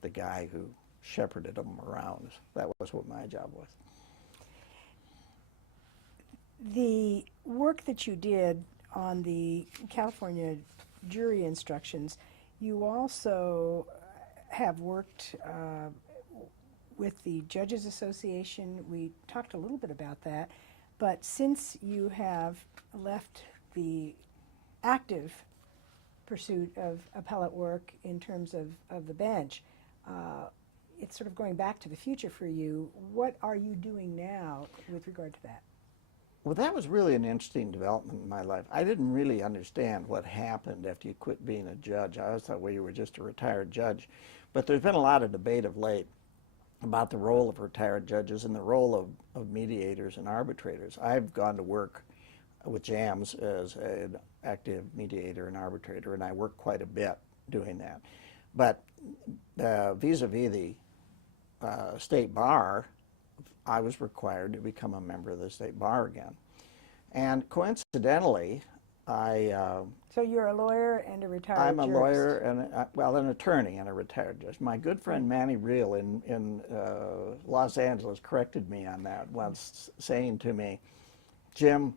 the guy who shepherded them around. That was what my job was. The work that you did on the California jury instructions, you also have worked with the Judges Association. We talked a little bit about that, but since you have left the active pursuit of appellate work in terms of the bench, it's sort of going back to the future for you. What are you doing now with regard to that? Well, that was really an interesting development in my life. I didn't really understand what happened after you quit being a judge. I always thought, well, you were just a retired judge. But there's been a lot of debate of late about the role of retired judges and the role of mediators and arbitrators. I've gone to work with JAMS as an active mediator and arbitrator, and I work quite a bit doing that. But vis-a-vis the state bar, I was required to become a member of the state bar again. And coincidentally, So you're a lawyer and a retired I'm a jurist. lawyer and, well, an attorney and a retired judge. My good friend Manny Reel in Los Angeles corrected me on that once, saying to me, Jim,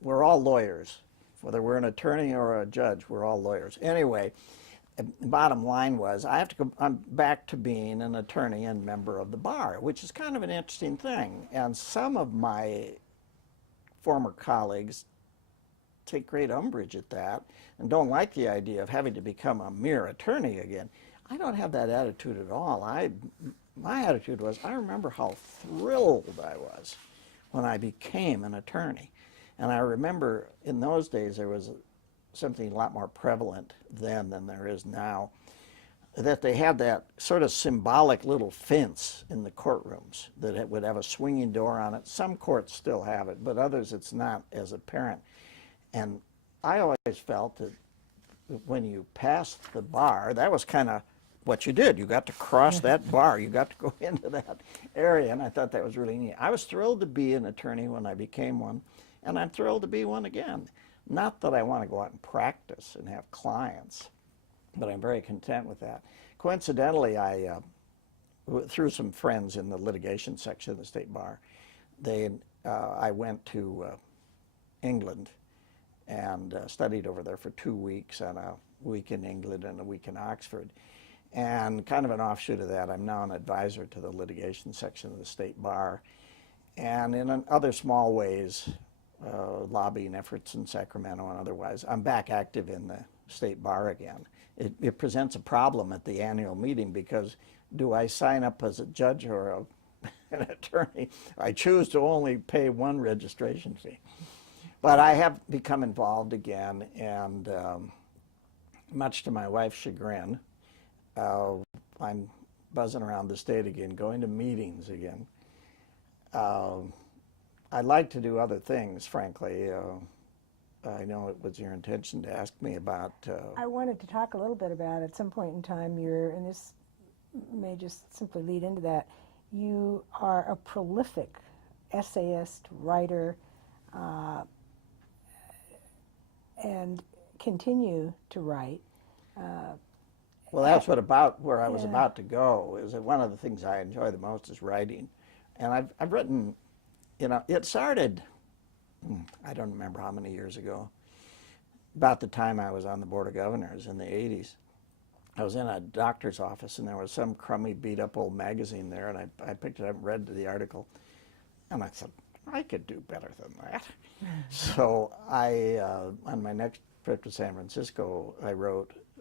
we're all lawyers. Whether we're an attorney or a judge, we're all lawyers. Anyway, bottom line was I'm back to being an attorney and member of the bar, which is kind of an interesting thing. And some of my former colleagues take great umbrage at that and don't like the idea of having to become a mere attorney again. I don't have that attitude at all. My attitude was, I remember how thrilled I was when I became an attorney. And I remember in those days there was something a lot more prevalent then than there is now, that they had that sort of symbolic little fence in the courtrooms that it would have a swinging door on it. Some courts still have it, but others it's not as apparent. And I always felt that when you passed the bar, that was kind of what you did. You got to cross that bar. You got to go into that area, and I thought that was really neat. I was thrilled to be an attorney when I became one, and I'm thrilled to be one again. Not that I want to go out and practice and have clients, but I'm very content with that. Coincidentally, through some friends in the litigation section of the state bar, I went to England and studied over there for 2 weeks, on a week in England and a week in Oxford. And kind of an offshoot of that, I'm now an advisor to the litigation section of the state bar. And in other small ways, lobbying efforts in Sacramento and otherwise, I'm back active in the state bar again. It presents a problem at the annual meeting because do I sign up as a judge or an attorney? I choose to only pay one registration fee. But I have become involved again, and much to my wife's chagrin, I'm buzzing around the state again, going to meetings again. I'd like to do other things, frankly. I know it was your intention to ask me about... I wanted to talk a little bit about, at some point in time, and this may just simply lead into that, you are a prolific essayist, writer, and continue to write. Well, that's where I was about to go, is that one of the things I enjoy the most is writing. And I've written, it started, I don't remember how many years ago, about the time I was on the Board of Governors in the 80s. I was in a doctor's office and there was some crummy beat up old magazine there, and I picked it up and read the article, and I thought, I could do better than that. So on my next trip to San Francisco,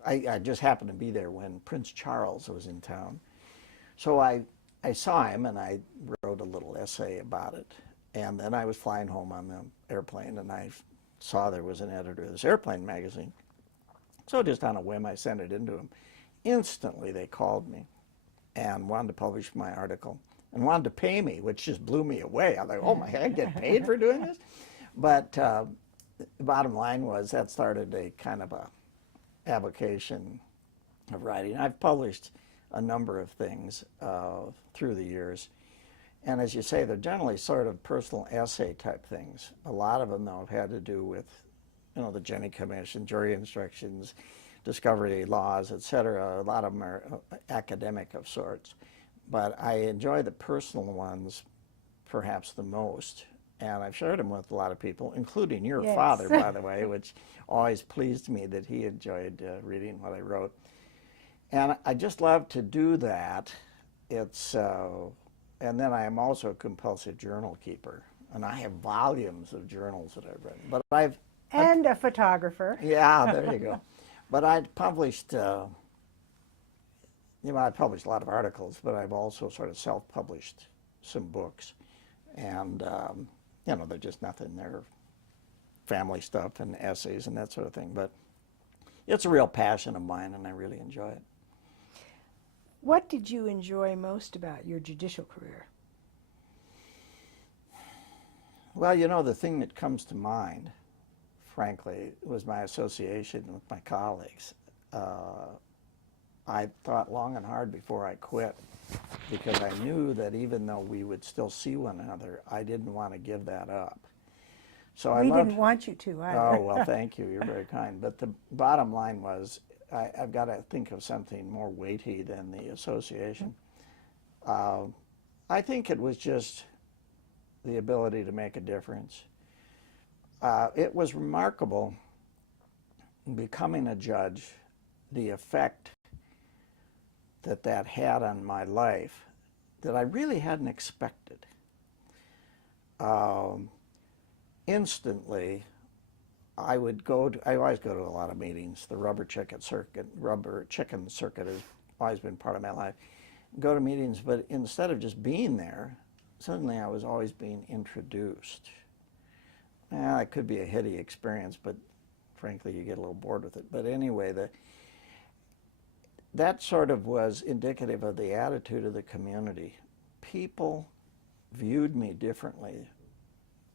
I just happened to be there when Prince Charles was in town. So I saw him and I wrote a little essay about it. And then I was flying home on the airplane and I saw there was an editor of this airplane magazine. So just on a whim, I sent it into him. Instantly, they called me and wanted to publish my article and wanted to pay me, which just blew me away. I was like, oh my God, I get paid for doing this? But the bottom line was that started a kind of a avocation of writing. I've published a number of things through the years. And as you say, they're generally sort of personal essay type things. A lot of them, though, have had to do with, the Jenny Commission, jury instructions, discovery laws, etc. A lot of them are academic of sorts. But I enjoy the personal ones perhaps the most. And I've shared them with a lot of people, including your father, by the way, which always pleased me that he enjoyed reading what I wrote. And I just love to do that. And then I am also a compulsive journal keeper. And I have volumes of journals that I've written. But And a photographer. Yeah, there you go. But I'd published you know, I published a lot of articles, but I've also sort of self-published some books. And, you know, they're just nothing. They're family stuff and essays and that sort of thing. But it's a real passion of mine, and I really enjoy it. What did you enjoy most about your judicial career? Well, you know, the thing that comes to mind, frankly, was my association with my colleagues. I thought long and hard before I quit, because I knew that even though we would still see one another, I didn't want to give that up. So We didn't want you to either. Oh, well, thank you. You're very kind. But the bottom line was, I've got to think of something more weighty than the association. I think it was just the ability to make a difference. It was remarkable, becoming a judge, the effect that had on my life that I really hadn't expected. Instantly, I always go to a lot of meetings. The rubber chicken circuit has always been part of my life. Go to meetings, but instead of just being there, suddenly I was always being introduced. Well, it could be a heady experience, but frankly, you get a little bored with it. But anyway, that sort of was indicative of the attitude of the community. People viewed me differently.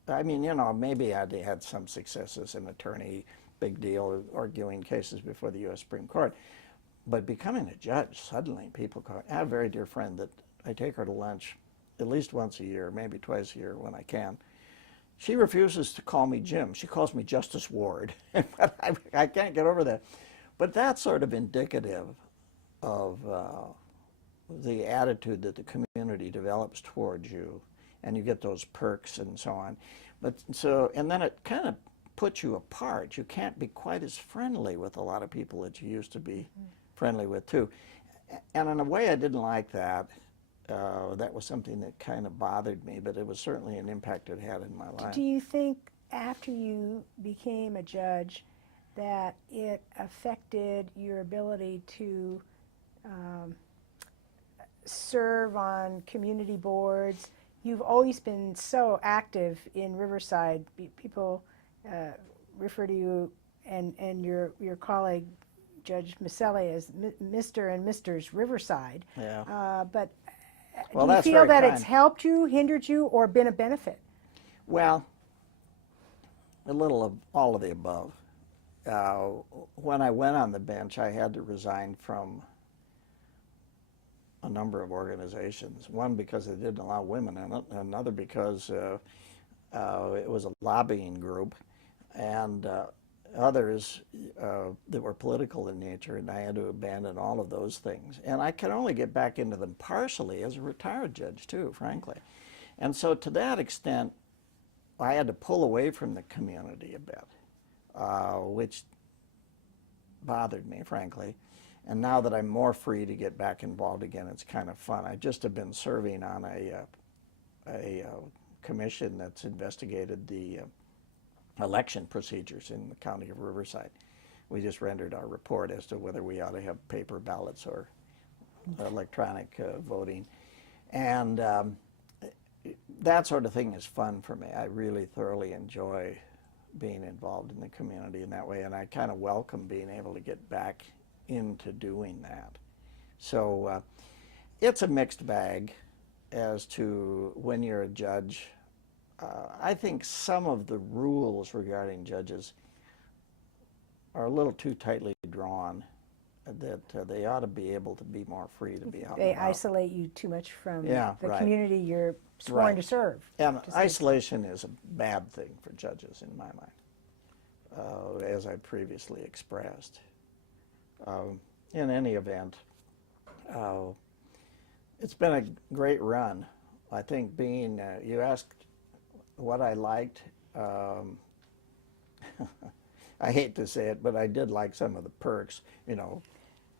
I mean, you know, maybe I had some success as an attorney, big deal, arguing cases before the U.S. Supreme Court. But becoming a judge, suddenly people call. I have a very dear friend that I take her to lunch at least once a year, maybe twice a year when I can. She refuses to call me Jim. She calls me Justice Ward. But I can't get over that. But that's sort of indicative of the attitude that the community develops towards you, and you get those perks and so on. And then it kind of puts you apart. You can't be quite as friendly with a lot of people that you used to be friendly with too. And in a way, I didn't like that. That was something that kind of bothered me, but it was certainly an impact it had in my life. Do you think after you became a judge that it affected your ability to serve on community boards? You've always been so active in Riverside. People refer to you and your colleague, Judge Maselli, as Mr. and Mrs. Riverside. Yeah. But Well, do you that's feel very that kind. it's helped you, hindered you, or been a benefit? Well, a little of all of the above. When I went on the bench, I had to resign from a number of organizations. One because they didn't allow women in it, another because it was a lobbying group, and others that were political in nature, and I had to abandon all of those things. And I could only get back into them partially as a retired judge too, frankly. And so to that extent, I had to pull away from the community a bit, which bothered me, frankly. And now that I'm more free to get back involved again, it's kind of fun. I just have been serving on a commission that's investigated the election procedures in the county of Riverside. We just rendered our report as to whether we ought to have paper ballots or electronic voting. And that sort of thing is fun for me. I really thoroughly enjoy being involved in the community in that way, and I kind of welcome being able to get back into doing that. So it's a mixed bag as to when you're a judge. I think some of the rules regarding judges are a little too tightly drawn, that they ought to be able to be more free to be out They and about. isolate you too much from Yeah, the right. community you're sworn Right. to serve. And to some isolation is a bad thing for judges in my mind, as I previously expressed. In any event, it's been a great run. I think being, you asked what I liked. I hate to say it, but I did like some of the perks, you know,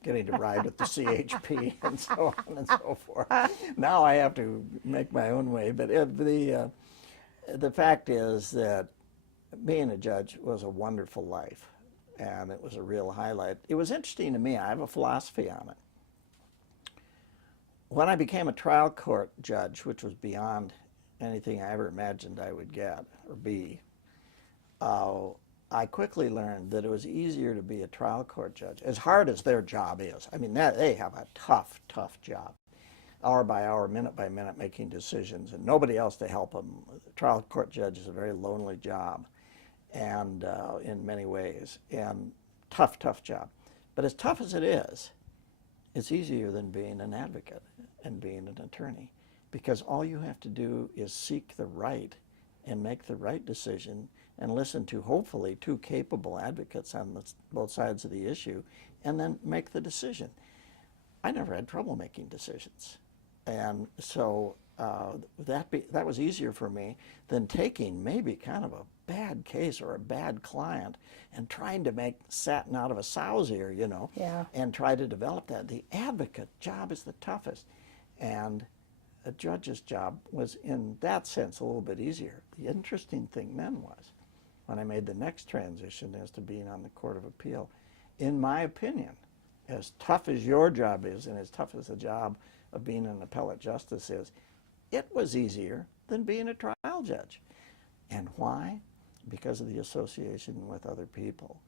getting to ride with the CHP and so on and so forth. Now I have to make my own way, but the fact is that being a judge was a wonderful life, and it was a real highlight. It was interesting to me. I have a philosophy on it. when I became a trial court judge, which was beyond anything I ever imagined I would get or be, I quickly learned that it was easier to be a trial court judge, as hard as their job is. I mean, they have a tough, tough job, hour by hour, minute by minute, making decisions, and nobody else to help them. The trial court judge is a very lonely job, and in many ways, and tough, tough job. But as tough as it is, it's easier than being an advocate and being an attorney, because all you have to do is seek the right and make the right decision and listen to hopefully two capable advocates on both sides of the issue, and then make the decision. I never had trouble making decisions, and so that was easier for me than taking maybe kind of a bad case or a bad client and trying to make satin out of a sow's ear, you know, Yeah. and try to develop that. The advocate job is the toughest, and a judge's job was in that sense a little bit easier. The interesting thing then was when I made the next transition as to being on the Court of Appeal, in my opinion, as tough as your job is and as tough as the job of being an appellate justice is, it was easier than being a trial judge. And why? Because of the association with other people.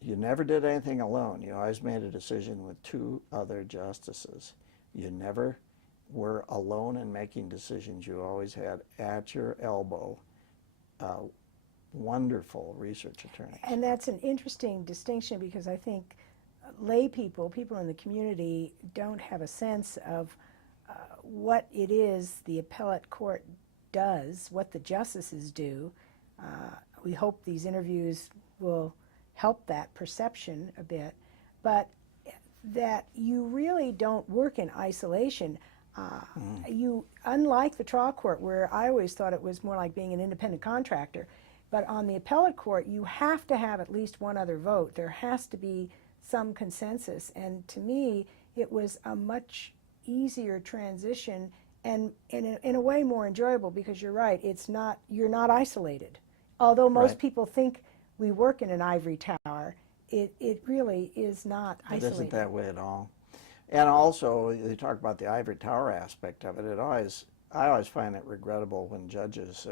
You never did anything alone. You always made a decision with two other justices. You never were alone in making decisions. You always had at your elbow wonderful research attorneys. And that's an interesting distinction, because I think lay people in the community, don't have a sense of what it is the appellate court does, what the justices do. We hope these interviews will help that perception a bit, but that you really don't work in isolation. You, unlike the trial court, where I always thought it was more like being an independent contractor, but on the appellate court, you have to have at least one other vote. There has to be some consensus, and to me, it was a much easier transition, and in a way more enjoyable, because you're right, you're not isolated. Although most Right. people think we work in an ivory tower, it really is not It isolated. isn't that way at all. And also, you talk about the ivory tower aspect of it. I always find it regrettable when judges,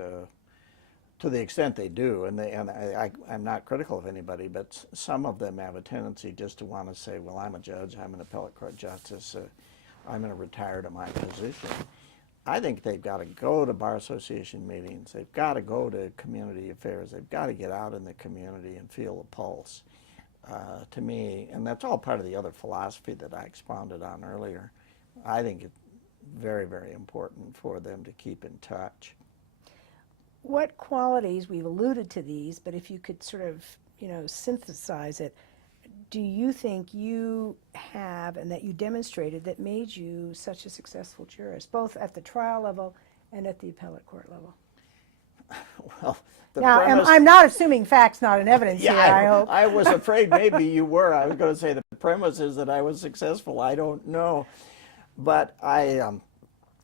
to the extent they do, and I'm not critical of anybody, but some of them have a tendency just to want to say, well, I'm a judge, I'm an appellate court justice, I'm going to retire to my position. I think they've got to go to bar association meetings, they've got to go to community affairs, they've got to get out in the community and feel the pulse. To me, and that's all part of the other philosophy that I expounded on earlier, I think it's very, very important for them to keep in touch. What qualities, we've alluded to these, but if you could sort of, synthesize it, do you think you have and that you demonstrated that made you such a successful jurist, both at the trial level and at the appellate court level? Well, Now, I'm not assuming facts, not in evidence here, I hope. I was afraid maybe you were. I was going to say the premise is that I was successful. I don't know. But I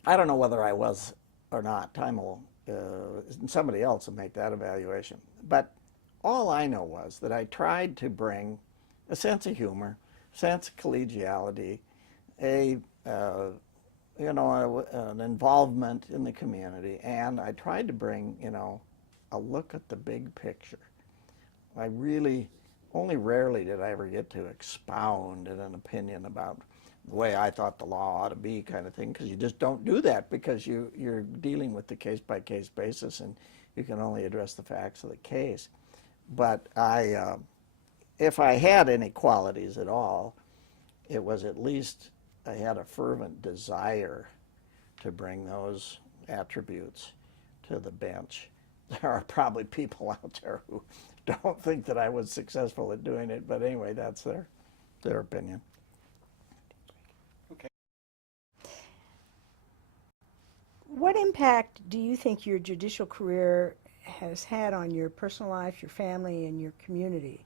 don't know whether I was or not. Time will, somebody else will make that evaluation. But all I know was that I tried to bring a sense of humor, sense of collegiality, an involvement in the community, and I tried to bring, a look at the big picture. I really, only rarely did I ever get to expound in an opinion about the way I thought the law ought to be, kind of thing, because you just don't do that, because you're dealing with the case-by-case basis, and you can only address the facts of the case. But if I had any qualities at all, it was at least I had a fervent desire to bring those attributes to the bench. There are probably people out there who don't think that I was successful at doing it, but anyway, that's their opinion. Okay. What impact do you think your judicial career has had on your personal life, your family, and your community?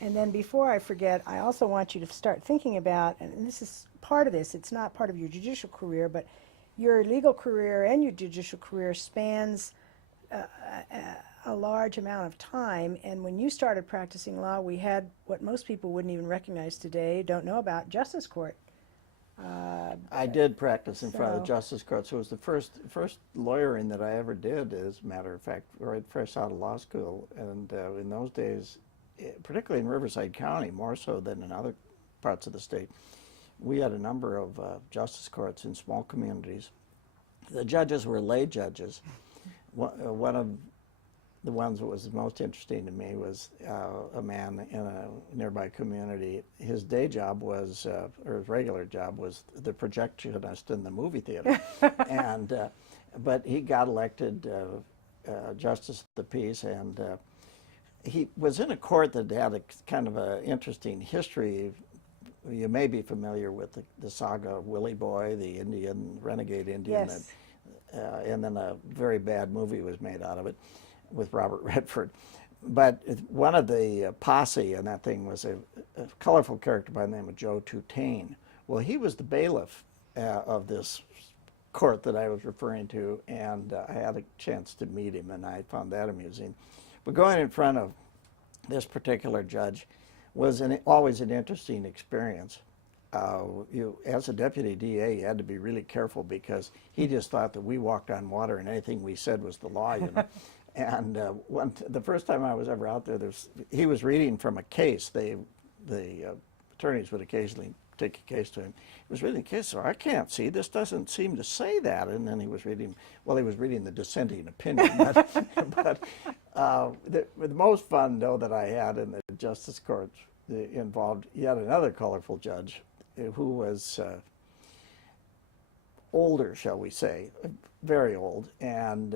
And then before I forget, I also want you to start thinking about, and this is part of this, it's not part of your judicial career, but your legal career and your judicial career spans a large amount of time. And when you started practicing law, we had what most people wouldn't even recognize today, don't know about, justice court. I did practice in front of the so- justice courts. It was the first lawyering that I ever did, as a matter of fact, right fresh out of law school. And in those days, particularly in Riverside County, more so than in other parts of the state, we had a number of justice courts in small communities. The judges were lay judges. One of the ones that was most interesting to me was a man in a nearby community. His day job was, or his regular job was, the projectionist in the movie theater. And, but he got elected justice of the peace, and he was in a court that had a kind of an interesting history. You may be familiar with the saga of Willie Boy, the Indian, renegade Indian, Yes. and then a very bad movie was made out of it with Robert Redford. But one of the posse in that thing was a colorful character by the name of Joe Tutane. Well, he was the bailiff of this court that I was referring to, and I had a chance to meet him, and I found that amusing. But going in front of this particular judge was always an interesting experience. As a deputy DA, you had to be really careful because he just thought that we walked on water and anything we said was the law, you know. And the first time I was ever out there, he was reading from a case. The attorneys would occasionally take a case to him. He was reading a case, so I can't see, this doesn't seem to say that. And then he was reading the dissenting opinion. But the most fun, though, that I had in the justice courts involved yet another colorful judge who was older, shall we say, very old. And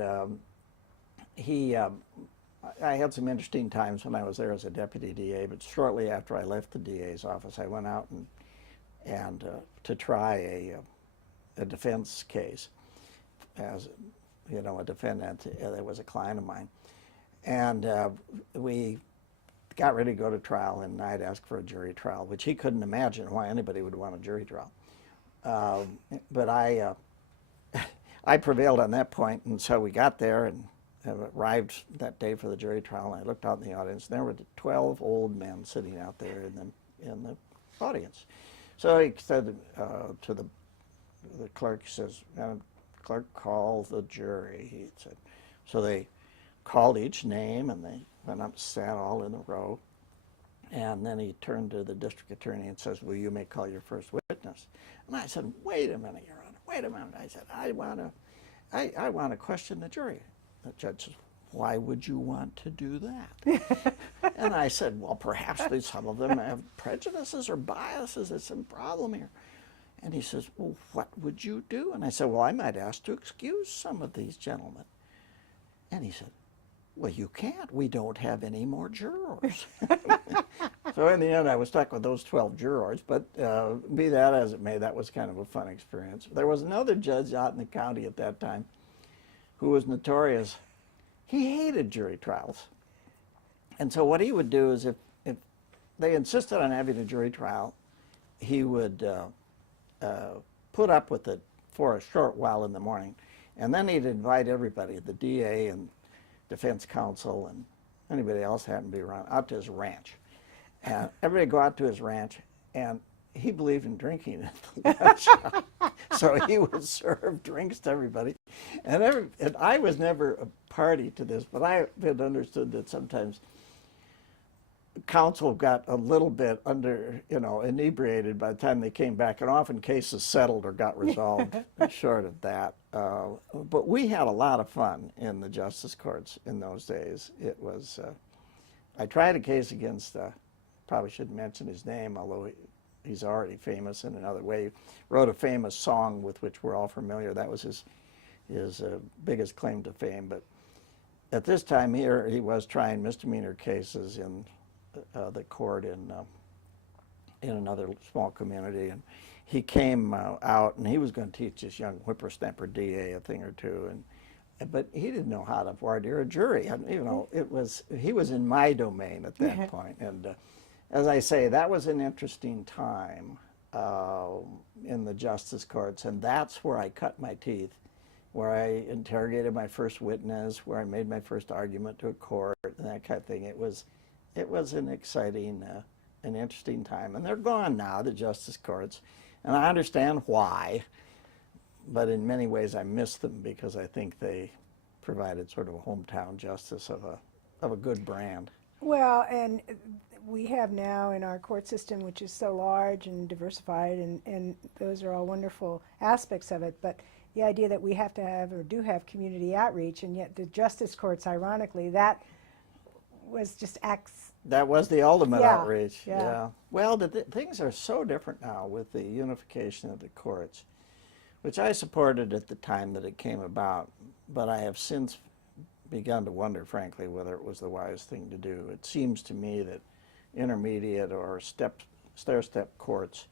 I had some interesting times when I was there as a deputy DA, but shortly after I left the DA's office, I went out and to try a defense case as, you know, a defendant that was a client of mine. And we got ready to go to trial, and I'd asked for a jury trial, which he couldn't imagine why anybody would want a jury trial. But I prevailed on that point, and so we got there and arrived that day for the jury trial, and I looked out in the audience, and there were 12 old men sitting out there in the audience. So he said to the clerk, he says, "Clerk, call the jury," he said. So they called each name, and they went up, sat all in a row, and then he turned to the district attorney and says, "Well, you may call your first witness." And I said, "Wait a minute, Your Honor, wait a minute." I said, I want to question the jury." The judge says, "Why would you want to do that?" And I said, "Well, perhaps some of them have prejudices or biases. It's some problem here." And he says, "Well, what would you do?" And I said, "Well, I might ask to excuse some of these gentlemen." And he said, "Well, you can't. We don't have any more jurors." So in the end, I was stuck with those 12 jurors, but be that as it may, that was kind of a fun experience. There was another judge out in the county at that time who was notorious. He hated jury trials. And so what he would do is if they insisted on having a jury trial, he would put up with it for a short while in the morning, and then he'd invite everybody, the DA and defense counsel and anybody else happened to be around, out to his ranch. And everybody go out to his ranch, and he believed in drinking at the lunch hour. So he would serve drinks to everybody. And I was never a party to this, but I had understood that sometimes counsel got a little bit inebriated by the time they came back, and often cases settled or got resolved short of that. But we had a lot of fun in the justice courts in those days. It was, I tried a case against, probably shouldn't mention his name, although he's already famous in another way. He wrote a famous song with which we're all familiar. That was his biggest claim to fame. But at this time here, he was trying misdemeanor cases in the court in another small community, and he came out, and he was going to teach this young whippersnapper DA a thing or two, but he didn't know how to voir dire a jury. And, you know, he was in my domain at that point. And as I say, that was an interesting time in the justice courts, and that's where I cut my teeth, where I interrogated my first witness, where I made my first argument to a court, and that kind of thing. It was an exciting, an interesting time. And they're gone now, the justice courts. And I understand why, but in many ways I miss them because I think they provided sort of a hometown justice of a good brand. Well, and we have now in our court system, which is so large and diversified, and those are all wonderful aspects of it, but the idea that we have to have or do have community outreach, and yet the justice courts, ironically, that was just acts. That was the ultimate Yeah, outreach. yeah. Well, things are so different now with the unification of the courts, which I supported at the time that it came about, but I have since begun to wonder, frankly, whether it was the wise thing to do. It seems to me that intermediate or stair-step courts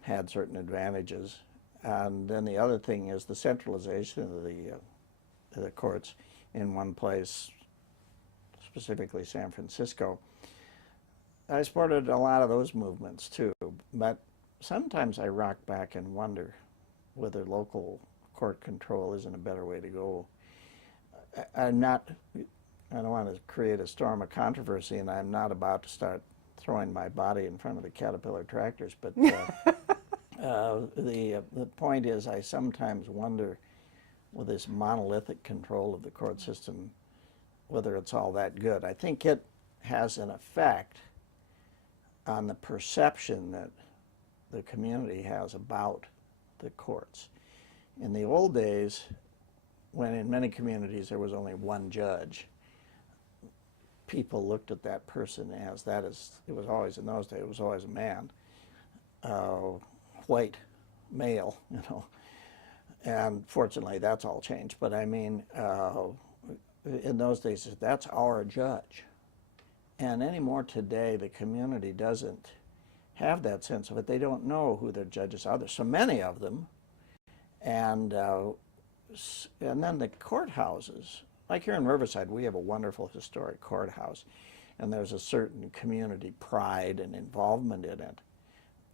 had certain advantages, and then the other thing is the centralization of the courts in one place, specifically San Francisco. I supported a lot of those movements too, but sometimes I rock back and wonder whether local court control isn't a better way to go. I don't want to create a storm of controversy, and I'm not about to start throwing my body in front of the Caterpillar tractors, but the point is I sometimes wonder with this monolithic control of the court system whether it's all that good. I think it has an effect on the perception that the community has about the courts. In the old days, when in many communities there was only one judge, people looked at that person as it was always, in those days, it was always a man, white, male, and fortunately that's all changed. But I mean, in those days, that's our judge. And anymore today, the community doesn't have that sense of it. They don't know who their judges are. There's so many of them. And then the courthouses, like here in Riverside, we have a wonderful historic courthouse, and there's a certain community pride and involvement in it.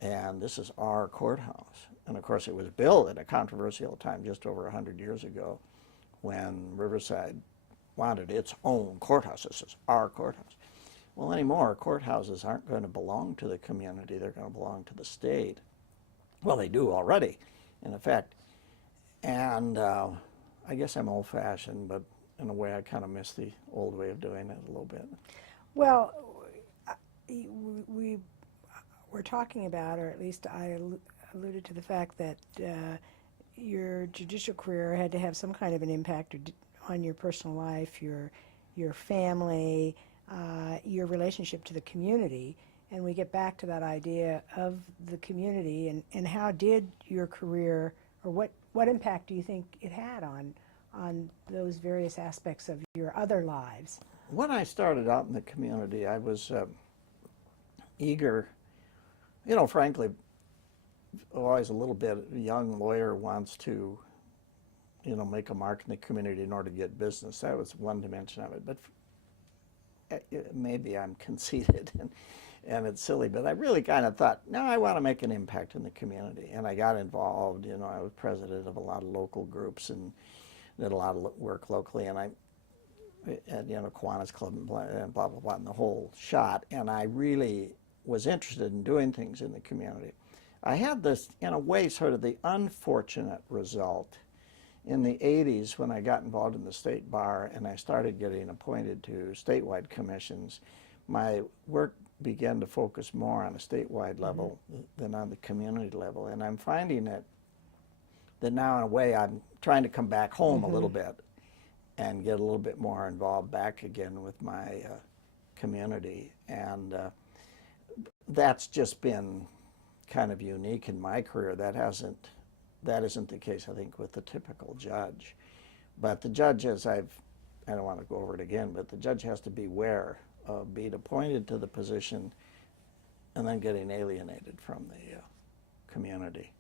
And this is our courthouse. And of course, it was built at a controversial time just over 100 years ago when Riverside wanted its own courthouse. This is our courthouse. Well, anymore, courthouses aren't going to belong to the community. They're going to belong to the state. Well, they do already, in effect. And I guess I'm old-fashioned, but in a way I kind of miss the old way of doing it a little bit. Well, we were talking about, or at least I alluded to the fact that your judicial career had to have some kind of an impact on your personal life, your family, your relationship to the community. And we get back to that idea of the community, and how did your career, or what impact do you think it had on those various aspects of your other lives? When I started out in the community, I was eager, frankly, always a little bit, a young lawyer wants to, make a mark in the community in order to get business. That was one dimension of it. But maybe I'm conceited and it's silly, but I really kind of thought, no, I want to make an impact in the community. And I got involved, I was president of a lot of local groups and did a lot of work locally, and I at Kiwanis Club and blah, blah, blah, and the whole shot. And I really was interested in doing things in the community. I had this, in a way, sort of the unfortunate result in the 80s when I got involved in the state bar and I started getting appointed to statewide commissions. My work began to focus more on a statewide level than on the community level. And I'm finding that now, in a way, I'm trying to come back home a little bit and get a little bit more involved back again with my community. And that's just been kind of unique in my career. That isn't the case, I think, with the typical judge. But the judge, I don't want to go over it again, but the judge has to beware of being appointed to the position and then getting alienated from the community.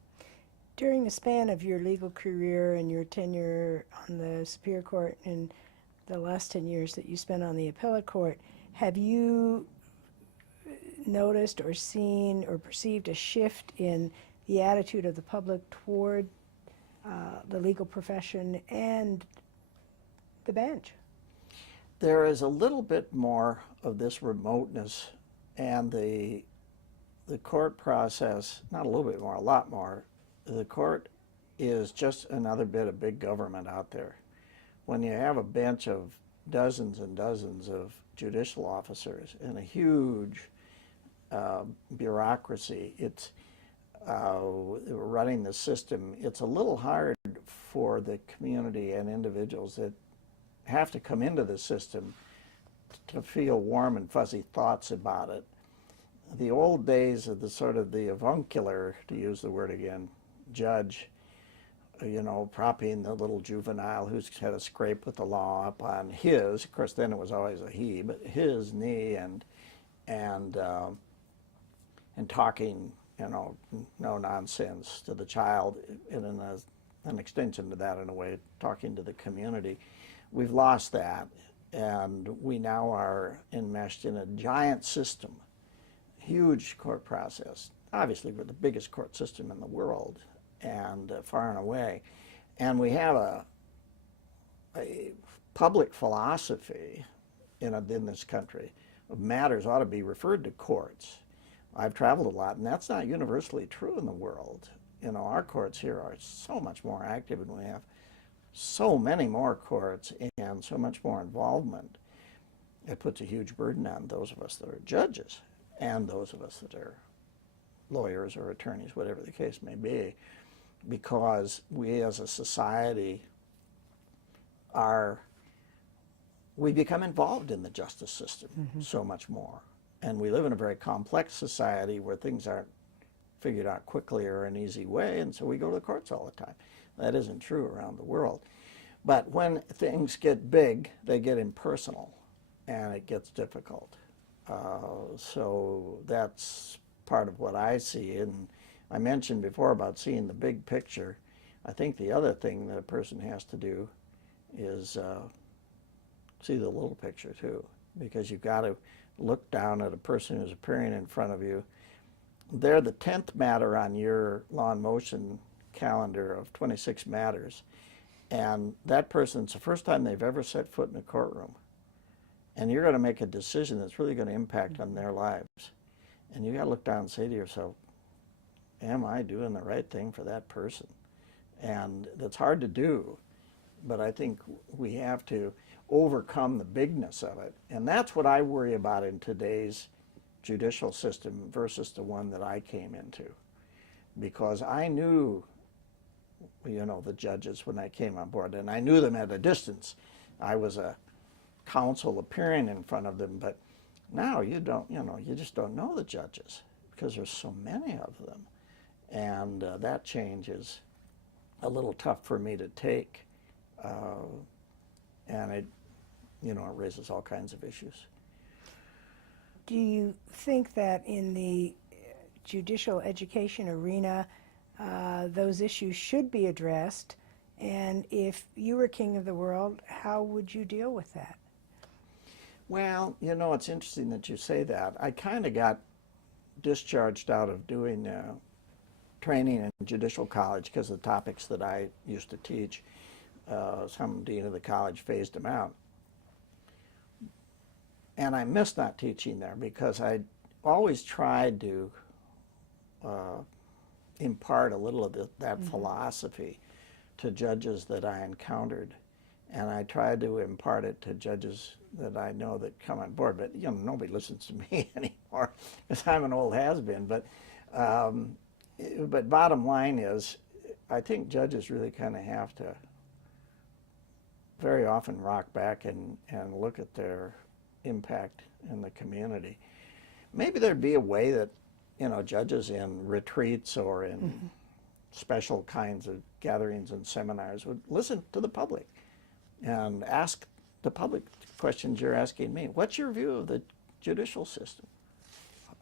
During the span of your legal career and your tenure on the Superior Court and the last 10 years that you spent on the Appellate Court, have you noticed or seen or perceived a shift in the attitude of the public toward the legal profession and the bench? There is a little bit more of this remoteness and the court process, not a little bit more, a lot more, the court is just another bit of big government out there. When you have a bench of dozens and dozens of judicial officers and a huge bureaucracy, it's running the system, it's a little hard for the community and individuals that have to come into the system to feel warm and fuzzy thoughts about it. The old days of the sort of the avuncular, to use the word again, judge, you know, propping the little juvenile who's had a scrape with the law up on his, of course then it was always a he, but his knee, and talking, you know, no nonsense to the child, and in an extension to that in a way, talking to the community. We've lost that, and we now are enmeshed in a giant system, huge court process. Obviously we're the biggest court system in the world, and far and away. And we have a public philosophy in this country of matters ought to be referred to courts. I've traveled a lot, and that's not universally true in the world. You know, our courts here are so much more active, and we have so many more courts and so much more involvement. It puts a huge burden on those of us that are judges and those of us that are lawyers or attorneys, whatever the case may be, because we as a society we become involved in the justice system so much more. And we live in a very complex society where things aren't figured out quickly or an easy way, and so we go to the courts all the time. That isn't true around the world. But when things get big, they get impersonal, and it gets difficult. So that's part of what I see. And I mentioned before about seeing the big picture. I think the other thing that a person has to do is see the little picture too, because you've got to look down at a person who's appearing in front of you. They're the 10th matter on your law and motion calendar of 26 matters, and that person's the first time they've ever set foot in a courtroom, and you're going to make a decision that's really going to impact on their lives. And you got to look down and say to yourself, am I doing the right thing for that person? And that's hard to do, but I think we have to overcome the bigness of it. And that's what I worry about in today's judicial system versus the one that I came into. Because I knew, you know, the judges when I came on board, and I knew them at a distance. I was a counsel appearing in front of them, but now you don't, you know, you just don't know the judges because there's so many of them. And that change is a little tough for me to take. And it, you know, it raises all kinds of issues. Do you think that in the judicial education arena, those issues should be addressed? And if you were king of the world, how would you deal with that? Well, you know, it's interesting that you say that. I kind of got discharged out of doing training in judicial college because of the topics that I used to teach. Some dean of the college phased them out. And I missed not teaching there because I always tried to impart a little of that philosophy to judges that I encountered. And I tried to impart it to judges that I know that come on board. But, you know, nobody listens to me anymore because I'm an old has-been. But bottom line is, I think judges really kind of have to very often rock back and look at their impact in the community. Maybe there'd be a way that, you know, judges in retreats or in special kinds of gatherings and seminars would listen to the public and ask the public questions you're asking me. What's your view of the judicial system?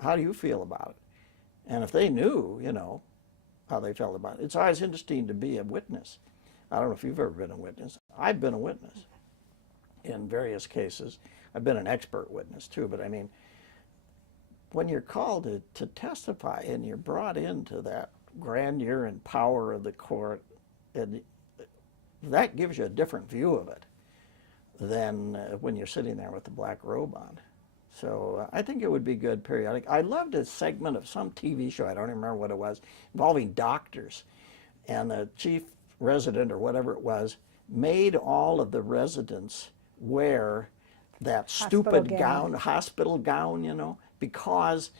How do you feel about it? And if they knew, you know, how they felt about it. It's always interesting to be a witness. I don't know if you've ever been a witness. I've been a witness in various cases. I've been an expert witness too, but I mean, when you're called to testify and you're brought into that grandeur and power of the court, and that gives you a different view of it than when you're sitting there with the black robe on. So I think it would be good periodic. I loved a segment of some TV show, I don't even remember what it was, involving doctors. And the chief resident or whatever it was made all of the residents wear that stupid gown, hospital gown, you know, because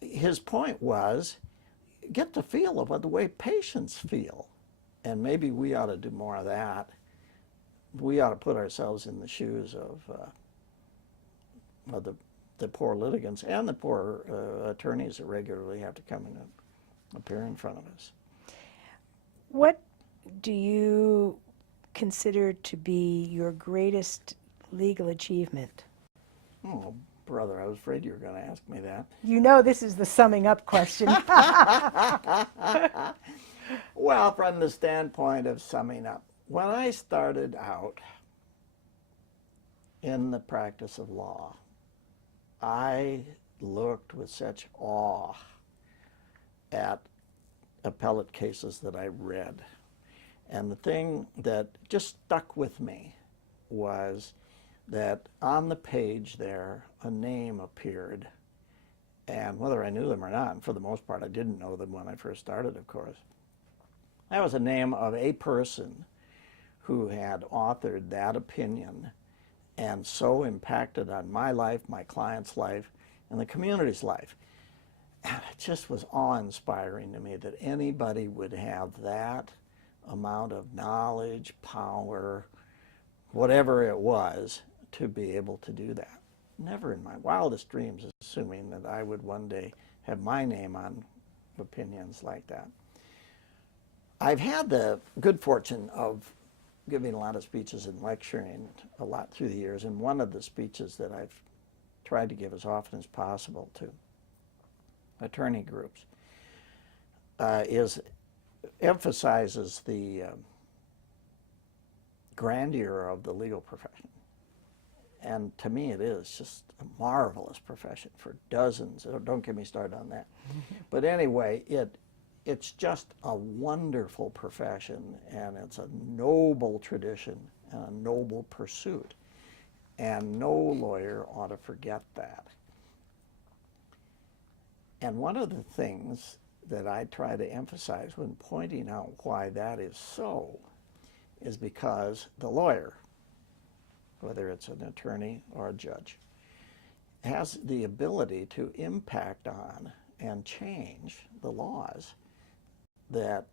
his point was get the feel of the way patients feel. And maybe we ought to do more of that. We ought to put ourselves in the shoes of the poor litigants and the poor attorneys that regularly have to come and appear in front of us. What do you consider to be your greatest legal achievement? Oh, brother, I was afraid you were going to ask me that. You know this is the summing up question. Well, from the standpoint of summing up, when I started out in the practice of law, I looked with such awe at appellate cases that I read. And the thing that just stuck with me was that on the page there, a name appeared. And whether I knew them or not, and for the most part I didn't know them when I first started, of course, that was a name of a person who had authored that opinion and so impacted on my life, my client's life, and the community's life. And it just was awe-inspiring to me that anybody would have that amount of knowledge, power, whatever it was, to be able to do that. Never in my wildest dreams assuming that I would one day have my name on opinions like that. I've had the good fortune of giving a lot of speeches and lecturing a lot through the years, and one of the speeches that I've tried to give as often as possible to attorney groups emphasizes the grandeur of the legal profession. And to me it is just a marvelous profession for dozens. Don't get me started on that. But anyway, it's just a wonderful profession, and it's a noble tradition and a noble pursuit. And no lawyer ought to forget that. And one of the things that I try to emphasize when pointing out why that is so is because the lawyer, whether it's an attorney or a judge, has the ability to impact on and change the laws that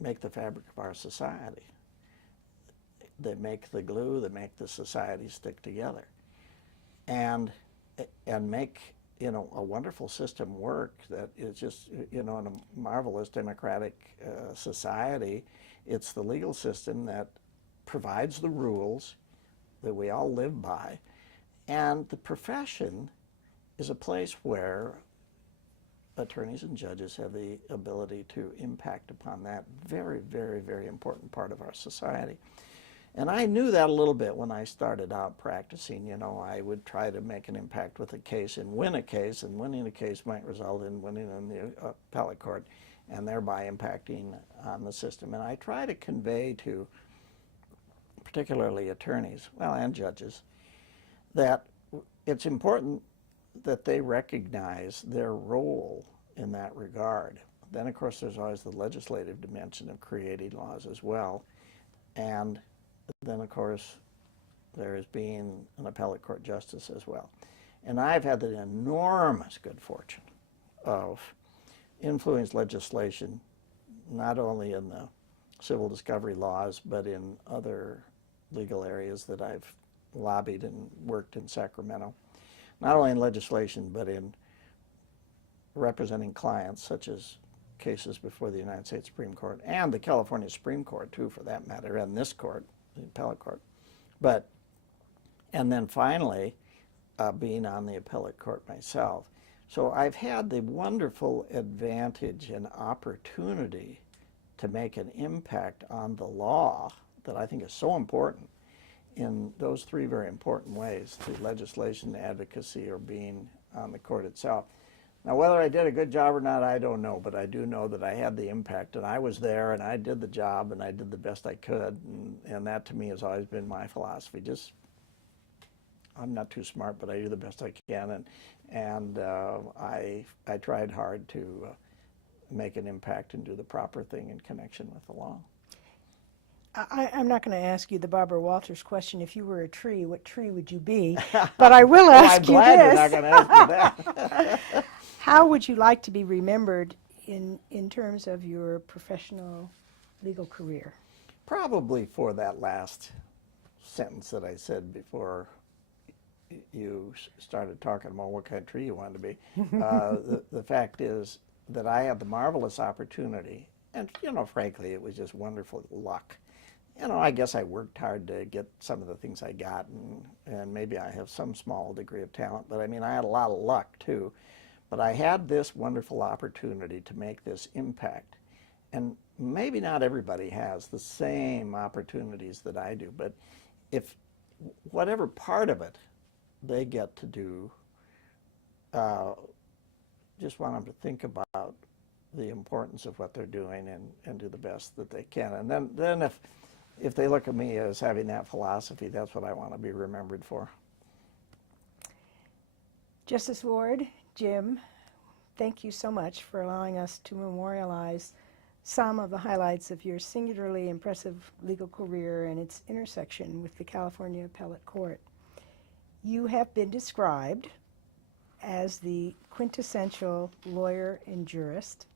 make the fabric of our society, that make the glue, that make the society stick together, and make, you know, a wonderful system work that is just, you know, in a marvelous democratic society. It's the legal system that provides the rules that we all live by, and the profession is a place where attorneys and judges have the ability to impact upon that very, very, very important part of our society. And I knew that a little bit when I started out practicing. You know, I would try to make an impact with a case and win a case, and winning a case might result in winning in the appellate court and thereby impacting on the system. And I try to convey to particularly attorneys, well, and judges, that it's important that they recognize their role in that regard. Then, of course, there's always the legislative dimension of creating laws as well. And then, of course, there is being an appellate court justice as well. And I've had the enormous good fortune of influencing legislation, not only in the civil discovery laws, but in other legal areas that I've lobbied and worked in Sacramento. Not only in legislation, but in representing clients, such as cases before the United States Supreme Court, and the California Supreme Court, too, for that matter, and this court, the appellate court. And then finally, being on the appellate court myself. So I've had the wonderful advantage and opportunity to make an impact on the law that I think is so important in those three very important ways: the legislation, the advocacy, or being on the court itself. Now, whether I did a good job or not, I don't know, but I do know that I had the impact, and I was there, and I did the job, and I did the best I could, and that to me has always been my philosophy. Just I'm not too smart, but I do the best I can, and I tried hard to make an impact and do the proper thing in connection with the law. I'm not going to ask you the Barbara Walters question. If you were a tree, what tree would you be? But I will ask you I'm glad this. you're not going to ask me that. How would you like to be remembered in terms of your professional legal career? Probably for that last sentence that I said before you started talking about what kind of tree you wanted to be. The fact is that I had the marvelous opportunity, and frankly, it was just wonderful luck. I guess I worked hard to get some of the things I got, and maybe I have some small degree of talent, but I mean, I had a lot of luck too. But I had this wonderful opportunity to make this impact. And maybe not everybody has the same opportunities that I do, but if whatever part of it they get to do, just want them to think about the importance of what they're doing and do the best that they can. And then if they look at me as having that philosophy, that's what I want to be remembered for. Justice Ward, Jim, thank you so much for allowing us to memorialize some of the highlights of your singularly impressive legal career and its intersection with the California Appellate Court. You have been described as the quintessential lawyer and jurist,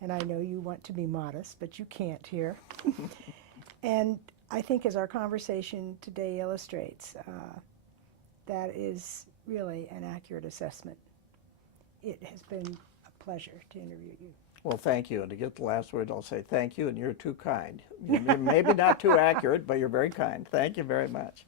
and I know you want to be modest, but you can't here. And I think as our conversation today illustrates, that is really an accurate assessment. It has been a pleasure to interview you. Well, thank you. And to get the last word, I'll say thank you, and you're too kind. You're maybe not too accurate, but you're very kind. Thank you very much.